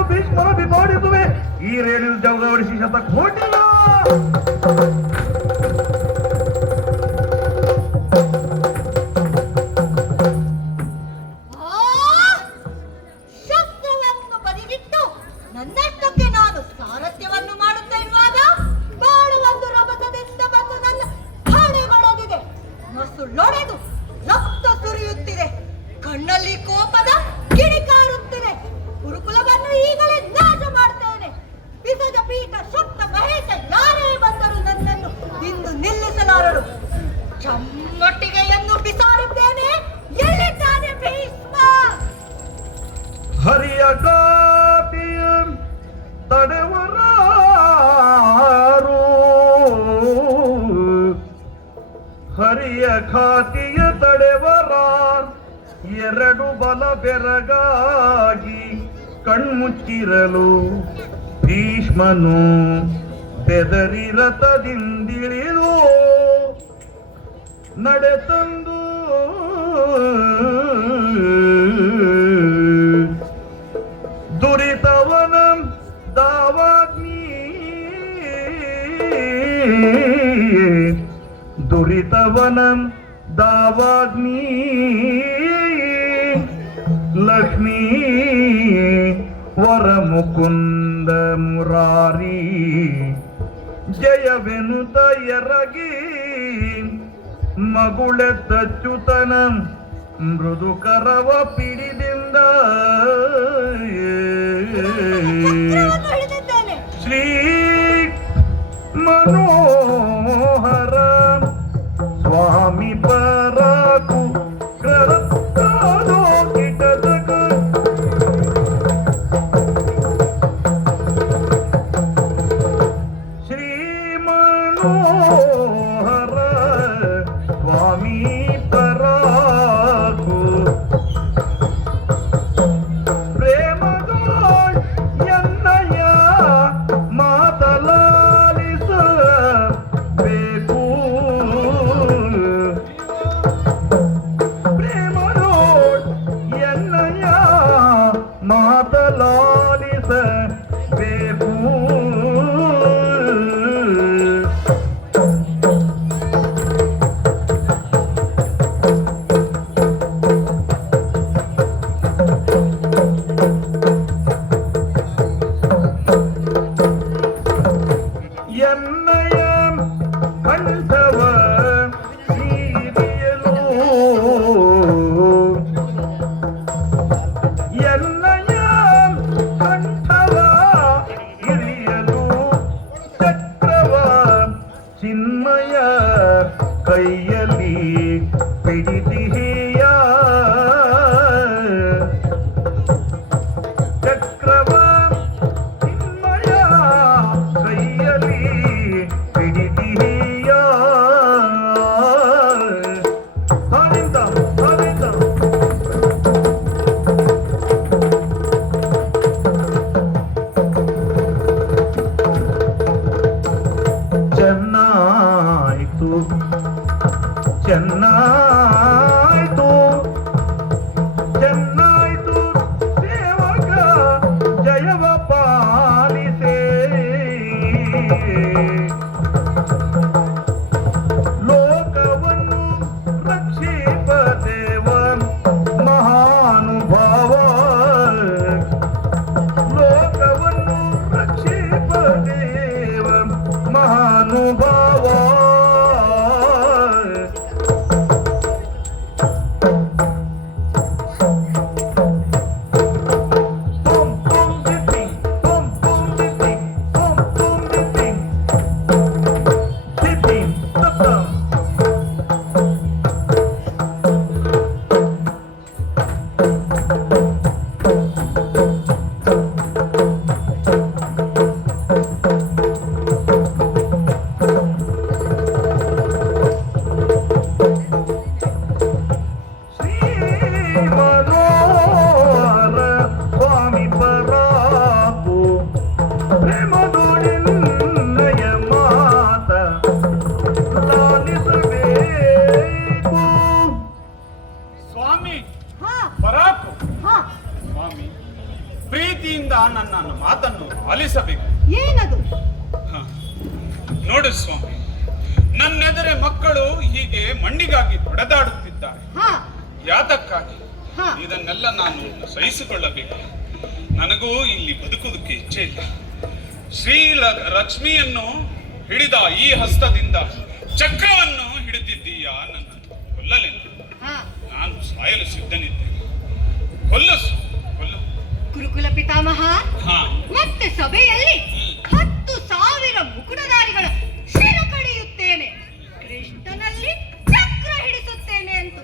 ಭೀಷ್ಮರ ಈ ರೇಡಿಯೋ ಜಗವಡಿಸಿ ಶತಕೋಟಿಲ್ಲ. ನನ್ನಷ್ಟಕ್ಕೆ ನಾನು ಸಾರಥ್ಯವನ್ನು ಮಾಡುತ್ತಾ ಇರುವಾಗ ಬಾಳುವೊಂದು ರಭಸದಿಂದ ಬಂದು ನನ್ನ ಹಣೆಗೊಳಗಿದೆ. ನಸುಳೊಡೆದು ರಕ್ತ ಸುರಿಯುತ್ತಿದೆ. ಕಣ್ಣಲ್ಲಿ ಕೋಪದ ಕಿಡಿಕಾರುತ್ತಿದೆ. ಗುರುಕುಲವನ್ನು ಈಗಲೇ ನಾಶ ಮಾಡ್ತೇನೆ. ಬಿಸಜ ಪೀಠ ಶುದ್ಧ ಮಹೇಶ ಯಾರೇ ಬಂದರೂ ನನ್ನನ್ನು ಇಂದು ನಿಲ್ಲಿಸಲಾರರು. ಚಮ್ಮೊಟ್ಟಿಗೆಯನ್ನು ಬಿಸಾಡಿದ್ದೇನೆ. ಎಲ್ಲಿದ್ದಾನೆ ಭೀಷ್ಮ? ಹರಿಯ ಕಾಪಿಯ ತಡೆವರಾರು, ಹರಿಯ ಖಾತಿಯ ತಡೆವರಾರ್. ಎರಡು ಬಲ ಬೆರಗಾಗಿ ಕಣ್ಮುಚ್ಚಿರಲು ಭೀಷ್ಮನು ಬೆದರಿ ರಥದಿಂದಿಳಿದು ನಡೆತಂದು ದುರಿತವನ ದಾವಾಗ್ನಿ, ದುರಿತವನ ದಾವಾಗ್ನಿ. ಲಕ್ಷ್ಮೀ ವರ ಮುಕುಂದ ಮುರಾರಿ ಜಯವೆನುತ ಎರಗಿ ಮಗುಳೆತ್ತಚ್ಯುತನ ಮೃದು ಕರವ ಪಿಡಿದಿಂದ ಶ್ರೀ ಮನೋಹರ ಸ್ವಾಮಿ ಪರಾಕು ಶ್ರೀ ಮನೋಹರ ಸ್ವಾಮಿ ಪರಾಕು ಪ್ರೇಮದೋಳ್ ಎನ್ನಯ್ಯ ಮಾತಲಾಲಿಸಬೇಕು. ಪ್ರೇಮದೋಳ್ ಎನ್ನಯ್ಯ ಮಾತಲಾಲಿಸಬೇಕು. ಎನ್ನಯ ಕಂಠವ ನೀಡಿಯಲು, ಎನ್ನಯ ಕಂಠವ ಹಿಡಿಯಲು ಚಕ್ರವ ಚಿನ್ಮಯ ಕೈಯಲ್ಲಿ ಪಿಡಿದಿಹಿಯ. ಚಕ್ರವ ಲೋಕವನ್ನು ರಕ್ಷಿಪ ದೇವ ಮಹಾನುಭಾವ ಲೋಕವನ್ನು ರಕ್ಷಿಪ ದೇವ ಮಹಾನುಭಾವ ಸ್ವಾಮಿ ಹಾ ಪರಾಕು ಹಾ ಸ್ವಾಮಿ ಪ್ರೀತಿಯಿಂದ ನನ್ನ ಮಾತನ್ನು ಆಲಿಸಬೇಕು. ಏನದು? ಹ. ನೋಡು ಸ್ವಾಮಿ, ನನ್ನೆದರೆ ಮಕ್ಕಳು ಹೀಗೆ ಮಂಡಿಗಾಗಿ ಹೊಡೆದಾಡುತ್ತಿದ್ದಾರೆ. ಹಾ ಯಾತಕ್ಕಾಗಿ ಹಾ ಇದನ್ನೆಲ್ಲ ನಾನು ಸಹಿಸಿಕೊಳ್ಳಬೇಕು. ನನಗೂ ಇಲ್ಲಿ ಬದುಕುವುದಕ್ಕೆ ಇಚ್ಛೆ ಇಲ್ಲ. ಲಕ್ಷ್ಮಿಯನ್ನು ಹಿಡಿದ ಈ ಹಸ್ತದಿಂದ ಚಕ್ರವನ್ನು ಹಿಡಿದಿದ್ದೀಯ, ನನ್ನನ್ನು ಕೊಲ್ಲಲೇನು? ಹಾ ನಾನು ಸಾಯಲು ಸಿದ್ಧನಿದ್ದೇನೆ. ಕೊಲ್ಲು ಗುರುಕುಲ ಪಿತಾಮಹ ಹಾ ಮತ್ತೆ ಸಭೆಯಲ್ಲಿ 10,000 ಮುಕುಟಧಾರಿಗಳ ಶಿರ ಕಡಿಯುತ್ತೇನೆ, ಕೃಷ್ಣನಲ್ಲಿ ಚಕ್ರ ಹಿಡಿಸುತ್ತೇನೆ ಅಂತ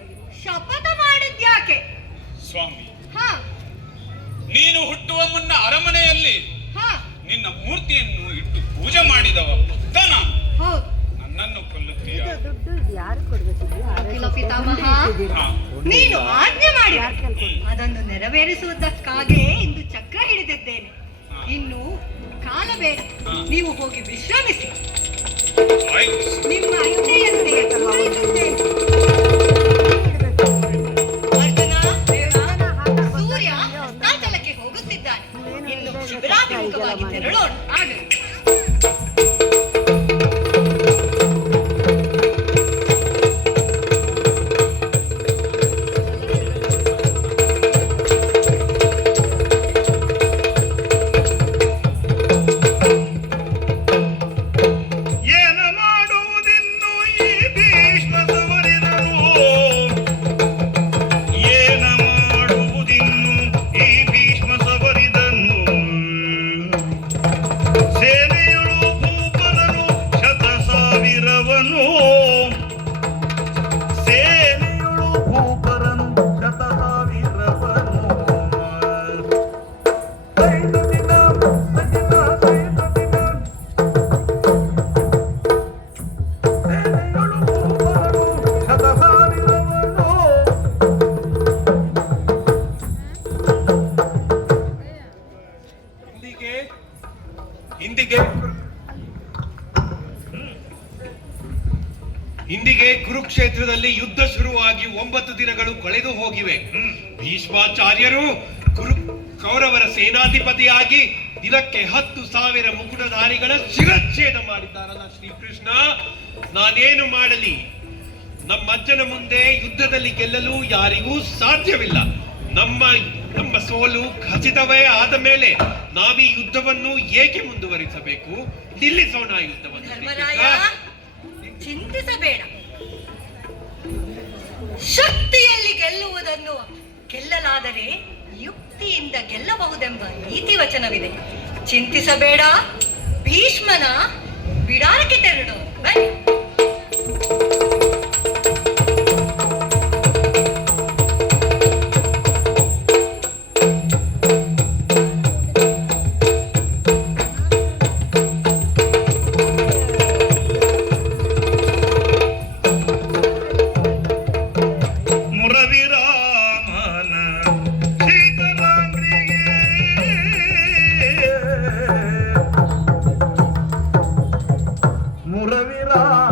ಶಪಥ ಮಾಡಿದ್ಯಾಕೆ? ಸ್ವಾಮಿ, ಹಾ ನೀನು ಹುಟ್ಟುವ ಮುನ್ನ ಅರಮನೆಯಲ್ಲಿ ಹಾ ನಿನ್ನ ಮೂರ್ತಿಯನ್ನು ಇಟ್ಟು ಪೂಜೆ ಮಾಡಿದವ ಭಕ್ತ ನಾನು. ಹೌದು. ನನ್ನನ್ನು ಕೊಲ್ಲುತ್ತೀಯ? ಗುರುಕುಲ ಪಿತಾಮಹ, ಹಾ. ನೀನು ಆಜ್ಞೆ ಮಾಡಿ ಅದನ್ನು ನೆರವೇರಿಸುವುದಕ್ಕಾಗಿ ಇಂದು ಚಕ್ರ ಹಿಡಿದಿದ್ದೇನೆ. ಇನ್ನು ಕಾಲ ಬೇಡ, ನೀವು ಹೋಗಿ ವಿಶ್ರಮಿಸಿ. ಆಯ್ತು. ನಿಮ್ಮ ಅಜ್ಞೆಯಂತೆಯೇ ಪೂರೈಸುತ್ತೇನೆ. ಅರ್ಜುನ, ಸೂರ್ಯ ಅಸ್ತಾಚಲಕ್ಕೆ ಹೋಗುತ್ತಿದ್ದಾನೆ. ಇನ್ನು ಶಿಬಿರಾಭಿಮುಖವಾಗಿ ತೆರಳೋಣ. ಆಗಲಿ. ಏನ ಮಾಡುವುದಿನ್ನು ಈ ಭೀಷ್ಮ ಸವರಿದನು ಏನ ಮಾಡುವುದಿನ್ನು ಈ ಭೀಷ್ಮ ಸವರಿದನು ಸೇನೆಯಳು ಭೂಪರನು 100,000ವನು ಸೇನೆಯಳು ಭೂಪರನು 100,000ವನು ಸೈತ ದಿನ ಸಜಿತ ಸೈತ ದಿನ ಸೇನೆಯಳು ಭೂಪರನು 100,000ವನು ಇಂದಿಗೆ ಕುರುಕ್ಷೇತ್ರದಲ್ಲಿ ಯುದ್ಧ ಶುರುವಾಗಿ 9 ದಿನಗಳು ಕಳೆದು ಹೋಗಿವೆ. ಭೀಷ್ಮಾಚಾರ್ಯರು ಕೌರವರ ಸೇನಾಧಿಪತಿಯಾಗಿ ದಿನಕ್ಕೆ 10,000 ಮುಕುಟಧಾರಿಗಳ ಶಿರಚ್ಛೇದ ಮಾಡಿದ್ದಾರಲ್ಲ ಶ್ರೀಕೃಷ್ಣ. ನಾನೇನು ಮಾಡಲಿ? ನಮ್ಮಜ್ಜನ ಮುಂದೆ ಯುದ್ಧದಲ್ಲಿ ಗೆಲ್ಲಲು ಯಾರಿಗೂ ಸಾಧ್ಯವಿಲ್ಲ. ನಮ್ಮ ಸೋಲು ಖಚಿತವೇ ಆದ ಮೇಲೆ ನಾವೀ ಯುದ್ಧವನ್ನು ಏಕೆ ಮುಂದುವರಿಸಬೇಕು? ನಿಲ್ಲಿಸೋಣ ಯುದ್ಧವನ್ನು. ಧರ್ಮರಾಯ, ಚಿಂತಿಸಬೇಡ. ಶಕ್ತಿಯಲ್ಲಿ ಗೆಲ್ಲುವುದನ್ನು ಗೆಲ್ಲಲಾದರೆ ಯುಕ್ತಿಯಿಂದ ಗೆಲ್ಲಬಹುದೆಂಬ ನೀತಿ ವಚನವಿದೆ. ಚಿಂತಿಸಬೇಡ. ಭೀಷ್ಮನ ಬಿಡಾರಕ್ಕೆ ತೆರಳು. ಬನ್ನಿ. ಮುರವಿರಾಮನ ಶೀತಲಾಂಗ್ರಿಗೆ ಮುರವಿರಾಮ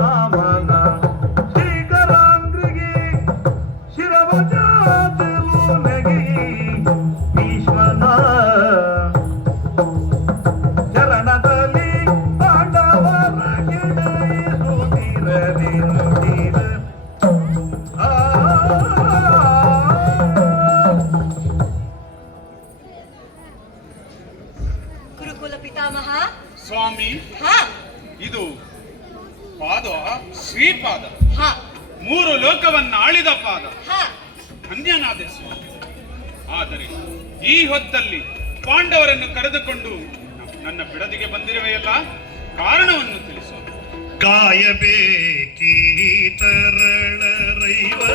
ಹಾ ಇದು ಪಾದ ಶ್ರೀಪಾದ, ಹಾ 3 ಲೋಕವನ್ನ ಆಳಿದ ಪಾದ, ಹಾ ಧನ್ಯನಾದ ಸ್ವಾಮಿ. ಆದರೆ ಈ ಹೊತ್ತಲ್ಲಿ ಪಾಂಡವರನ್ನು ಕರೆದುಕೊಂಡು ನನ್ನ ಬಿಡದಿಗೆ ಬಂದಿರುವೆಯಲ್ಲ, ಕಾರಣವನ್ನು ತಿಳಿಸು. ಕಾಯಬೇಕೀ ತರಳರೈವರ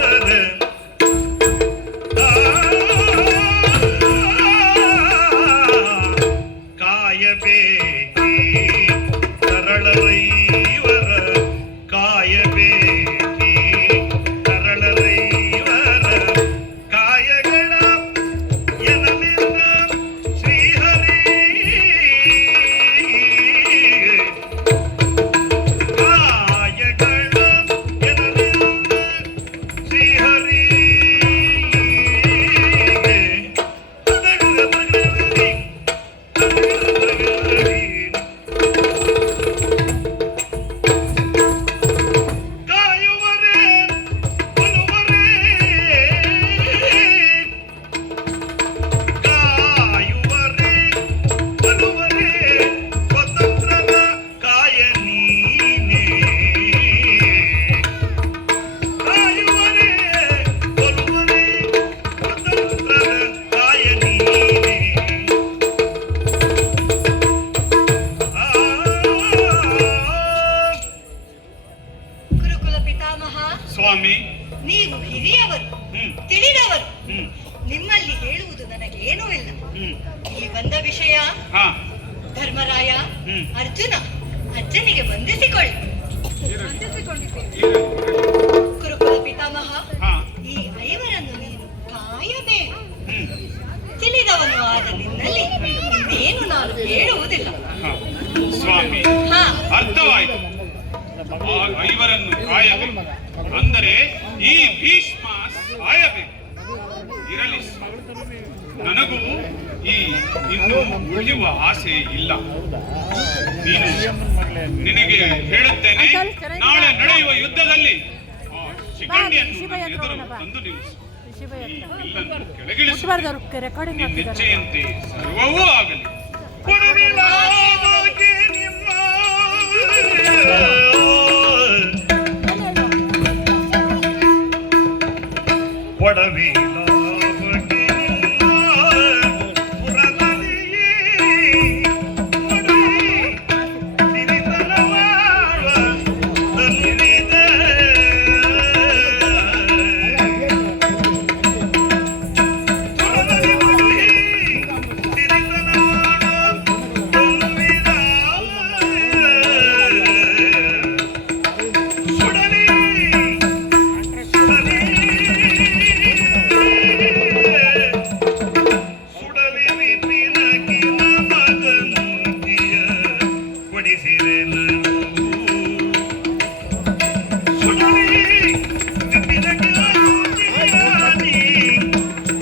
ಕಾಯಬೇಕೀ ತರಳರೈವರ ಕಾಯಬೇಕೀ ತರಳರೈವರ ಕಾಯಗಳ ಎನಲಿಂದ ಶ್ರೀಹರಿ ಕಾಯಗಳ ಎನಲಿಂದ ಶ್ರೀಹರಿ ಕಾಯುವರೇ ಕೊಲುವರೇ ಕಾಯುವರೇ ಕೊಲುವರೇ ಸ್ವತಂತ್ರದ ಕಾಯ ನೀನೇ ಕಾಯುವರೇ ಕೊಲುವರೇ ಸ್ವತಂತ್ರದ ಕಾಯ ನೀನೇ ಗುರುಕುಲ ಪಿತಾಮಹ, ಸ್ವಾಮಿ. ನೀವು ಹಿರಿಯವರು, ಹ್ಮ್. ತಿಳಿದವರು. ಹ್ಮ್. ನಿಮ್ಮಲ್ಲಿ ಹೇಳುವುದು ನನಗೇನೂ ಇಲ್ಲ. ಹ್ಮ್. ಇಲ್ಲಿ ಬಂದ ವಿಷಯ ಹಾ ಧರ್ಮರಾಯ, ಹ್ಮ್. ಅರ್ಜುನ ಅಜ್ಜನಿಗೆ ಬಂಧಿಸಿಕೊಳ್ಳಿ. ಗುರುಕುಲ ಪಿತಾಮಹ, ಹಾ ಈ ಐವರನ್ನು ನೀನು ಕಾಯಬೇಕು. ಹ್ಮ್. ತಿಳಿದವನು ಆದ ನಿನ್ನಲ್ಲಿ ಇನ್ನೇನು ನಾನು ಹೇಳುವುದಿಲ್ಲ. ಹಾ. ಸ್ವಾಮಿ, ಹಾ ಅರ್ಥವಾಯಿತು. ಆ ಐವರನ್ನು ಕಾಯಬೇಕು ಅಂದರೆ ಈ ಭೀಷ್ಮ ಸಾಯಬೇಕು. ಇರಲಿ ಸ್ವಾಮಿ. ನನಗೂ ಈ ಇನ್ನು ಉಳಿಯುವ ಆಸೆ ಇಲ್ಲ. ನಿನಗೆ ಹೇಳುತ್ತೇನೆ, ನಾಳೆ ನಡೆಯುವ ಯುದ್ಧದಲ್ಲಿ ಆ ಶಿಖಂಡಿಯನ್ನು ನನ್ನ ಎದುರು ತಂದು ನಿಲ್ಲಿಸು. ಈ ಬಿಲ್ಲನ್ನು ಕೆಳಗಿಳಿಸು. ನಿನ್ನಿಚ್ಛೆಯಂತೆ ಸರ್ವವೂ ಆಗಲಿ. ಕೊಡವಿಲಾಗಿ ನಿಮ್ಮ ಕೊಡವಿಲಾಗಿ ನಿಮ್ಮ ಪುರದಲ್ಲಿಯೇ ಕೊಡವಿ ಸಿರಿತನವಾಳ ತಂದಿದೆ. ಪುರದಲ್ಲಿ ಕೊಡವಿ ಸಿರಿತನವಾಳ ತಂದಿದ. ಸುಡಲಿ ಸುಡಲಿ ಸುಡಲಿ ವಿಪಿನಗಿ ಮಗನುತಿಯ ಕೊಡಿಸಿರೆನು. ಸುಡಲಿ ವಿಪಿನಗಿ ಮಗನುತಿಯ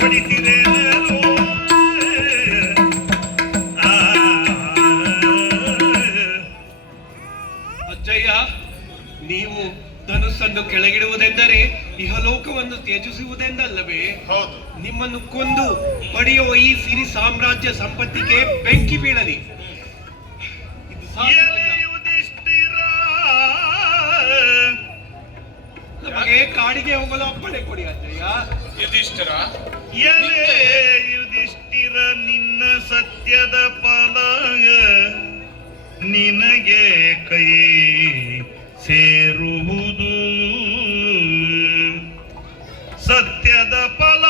ಕೊಡಿಸಿರೆನು. ಅಜ್ಜಯ್ಯ, ನೀವು ಧನುಸ್ಸನ್ನು ಕೆಳಗಿಡುವುದೆಂದರೆ ಇಹಲೋಕವನ್ನು ತ್ಯಜಿಸುವುದೆಂದಲ್ಲವೇ? ಹೌದು. ನಿಮ್ಮನ್ನು ಕೊಂದು ಪಡೆಯುವ ಈ ಸಿರಿ ಸಾಮ್ರಾಜ್ಯ ಸಂಪತ್ತಿಗೆ ಬೆಂಕಿ ಬೀಳಲಿ. ಇದು ಸಾಧ್ಯವಲ್ಲ. ಯುಧಿಷ್ಠಿರ ನಮಗೆ ಕಾಡಿಗೆ ಹೋಗಲು ಅಪ್ಪಣೆ ಕೊಡಿ ಅಜ್ಜಯ್ಯ. ಯುಧಿಷ್ಠಿರ, ಎಲೆ ಯುಧಿಷ್ಠಿರ ನಿನ್ನ ಸತ್ಯದ ಫಲ ನಿನಗೆ ಕೈ ಸೇರುವುದು. ಸತ್ಯದ ಫಲ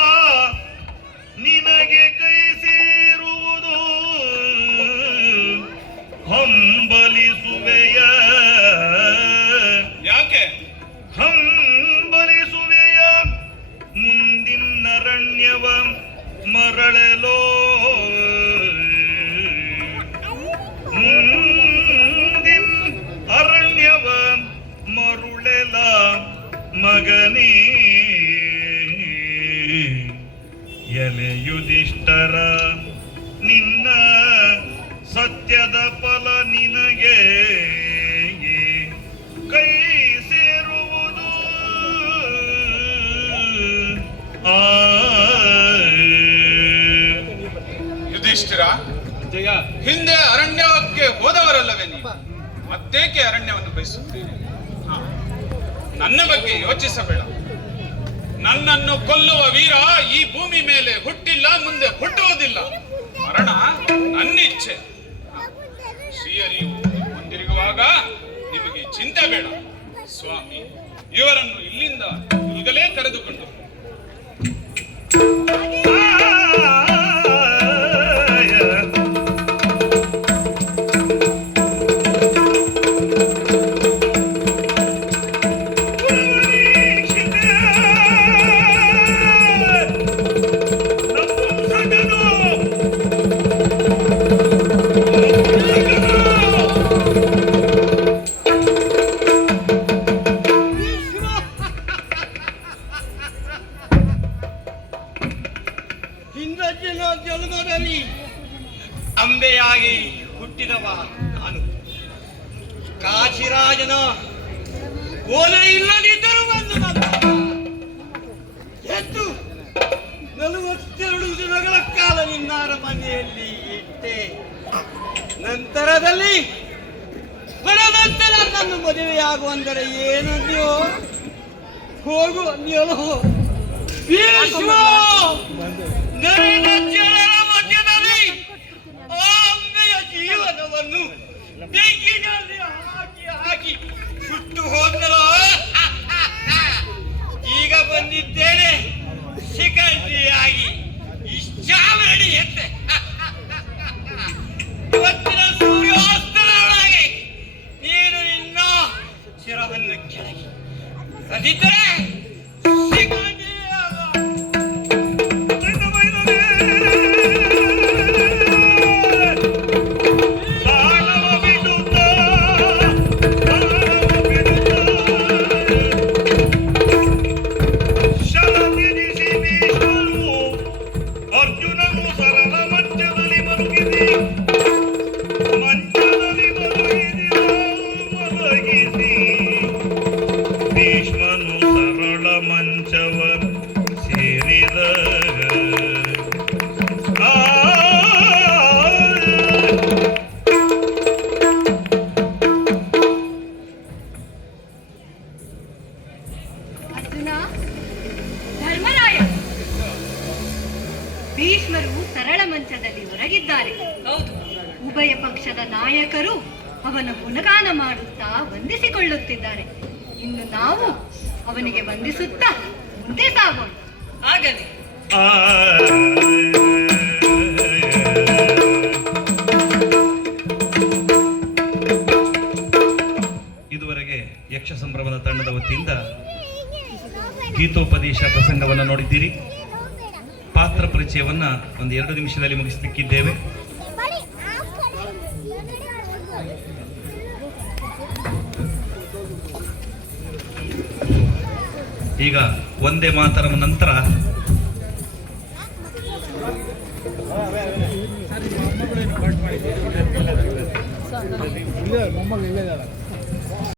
ನಿನಗೆ ಕೈ ಸೇರುವುದು. ಹಂಬಲಿಸುವೆಯ ಯಾಕೆ? ಹಂಬಲಿಸುವೆಯ ಮುಂದಿನರಣ್ಯವ ಮರಳಲೋ. ಮುಂದಿನ ಅರಣ್ಯವ ಮರುಳೆಲ ಮಗನೇ. ಎಲೆ ಯುಧಿಷ್ಠರ ನಿನ್ನ ಸತ್ಯದ ಫಲ ನಿನಗೆ ಕೈ ಸೇರುವುದು. ಯುಧಿಷ್ಠಿರ, ಜಯ, ಹಿಂದೆ ಅರಣ್ಯಕ್ಕೆ ಹೋದವರಲ್ಲವೇ ನೀವು? ಮತ್ತೇಕೆ ಅರಣ್ಯವನ್ನು ಬಯಸುತ್ತೀನಿ? ಹಾ, ನನ್ನ ಬಗ್ಗೆ ಯೋಚಿಸಬೇಡ. ನನ್ನನ್ನು ಕೊಲ್ಲುವ ವೀರ ಈ ಭೂಮಿ ಮೇಲೆ ಹುಟ್ಟಿಲ್ಲ, ಮುಂದೆ ಹುಟ್ಟುವುದಿಲ್ಲ. ಮರಣ ನನ್ನಿಚ್ಛೆ. ಶ್ರೀಹರಿಯು ಮುಂದಿರುಗುವಾಗ ನಿಮಗೆ ಚಿಂತೆ ಬೇಡ. ಸ್ವಾಮಿ, ಇವರನ್ನು ಇಲ್ಲಿಂದ ಈಗಲೇ ಕರೆದುಕೊಂಡು ಹಿಂದಜ್ಜನ ಜನ್ಮದಲ್ಲಿ ಅಂಬೆಯಾಗಿ ಹುಟ್ಟಿದವ ನಾನು. ಕಾಶಿರಾಜನ ಓಲೆ ಇಲ್ಲದಿದ್ದರೂ ಬಂದು ಎದ್ದು 42 ದಿನಗಳ ಕಾಲ ನಿನ್ನಾರ ಮನೆಯಲ್ಲಿ ಇಟ್ಟೆ. ನಂತರದಲ್ಲಿ ಬಡದಂತೆ ನನ್ನನ್ನು ಮದುವೆಯಾಗುವಂದರೆ ಏನಂದ್ಯೋ? ಹೋಗು ಅಂದ್ಯೋ? ಭೀಷ್ಮ ಜನರ ಮಧ್ಯದಲ್ಲಿ ಆ ಅಂಬೆಯ ಜೀವನವನ್ನು ಬೆಂಕಿನಲ್ಲಿ ಹಾಕಿ ಹಾಕಿ ಸುಟ್ಟು ಹೋದರೋ. ಈಗ ಬಂದಿದ್ದೇನೆ ಶಿಖಂಡಿಯಾಗಿ ಇಷ್ಟಾವರಣಿಯಂತೆ. ಇವತ್ತಿನ ಸೂರ್ಯೋಸ್ತರೊಳಗೆ ನೀನು ನಿನ್ನ ಶಿರವನ್ನು ಕೆಳಗೆ ಅದಿದ್ದರೆ ಅರ್ಜುನ, ಧರ್ಮರಾಯ, ಭೀಷ್ಮರು ಸರಳ ಮಂಚದಲ್ಲಿ ಹೊರಗಿದ್ದಾರೆ. ಹೌದು, ಉಭಯ ಪಕ್ಷದ ನಾಯಕರು ಅವನ ಗುಣಗಾನ ಮಾಡುತ್ತಾ ವಂದಿಸಿಕೊಳ್ಳುತ್ತಿದ್ದಾರೆ. ಇನ್ನು ನಾವು ಅವನಿಗೆ ವಂದಿಸುತ್ತಾ ಮುಂದೆ ಸಾಗೋಣ. ಆಗಲಿ. ಇದುವರೆಗೆ ಯಕ್ಷ ಸಂಭ್ರಮದ ತಂಡದ ವತಿಯಿಂದ ಗೀತೋಪದೇಶ ಪ್ರಸಂಗವನ್ನು ನೋಡಿದ್ದೀರಿ. ಪಾತ್ರ ಪರಿಚಯವನ್ನ ಒಂದು 2 ನಿಮಿಷದಲ್ಲಿ ಮುಗಿಸಲಿಕ್ಕಿದ್ದೇವೆ. ಈಗ ಒಂದೇ ಮಾತರಂ ನಂತರ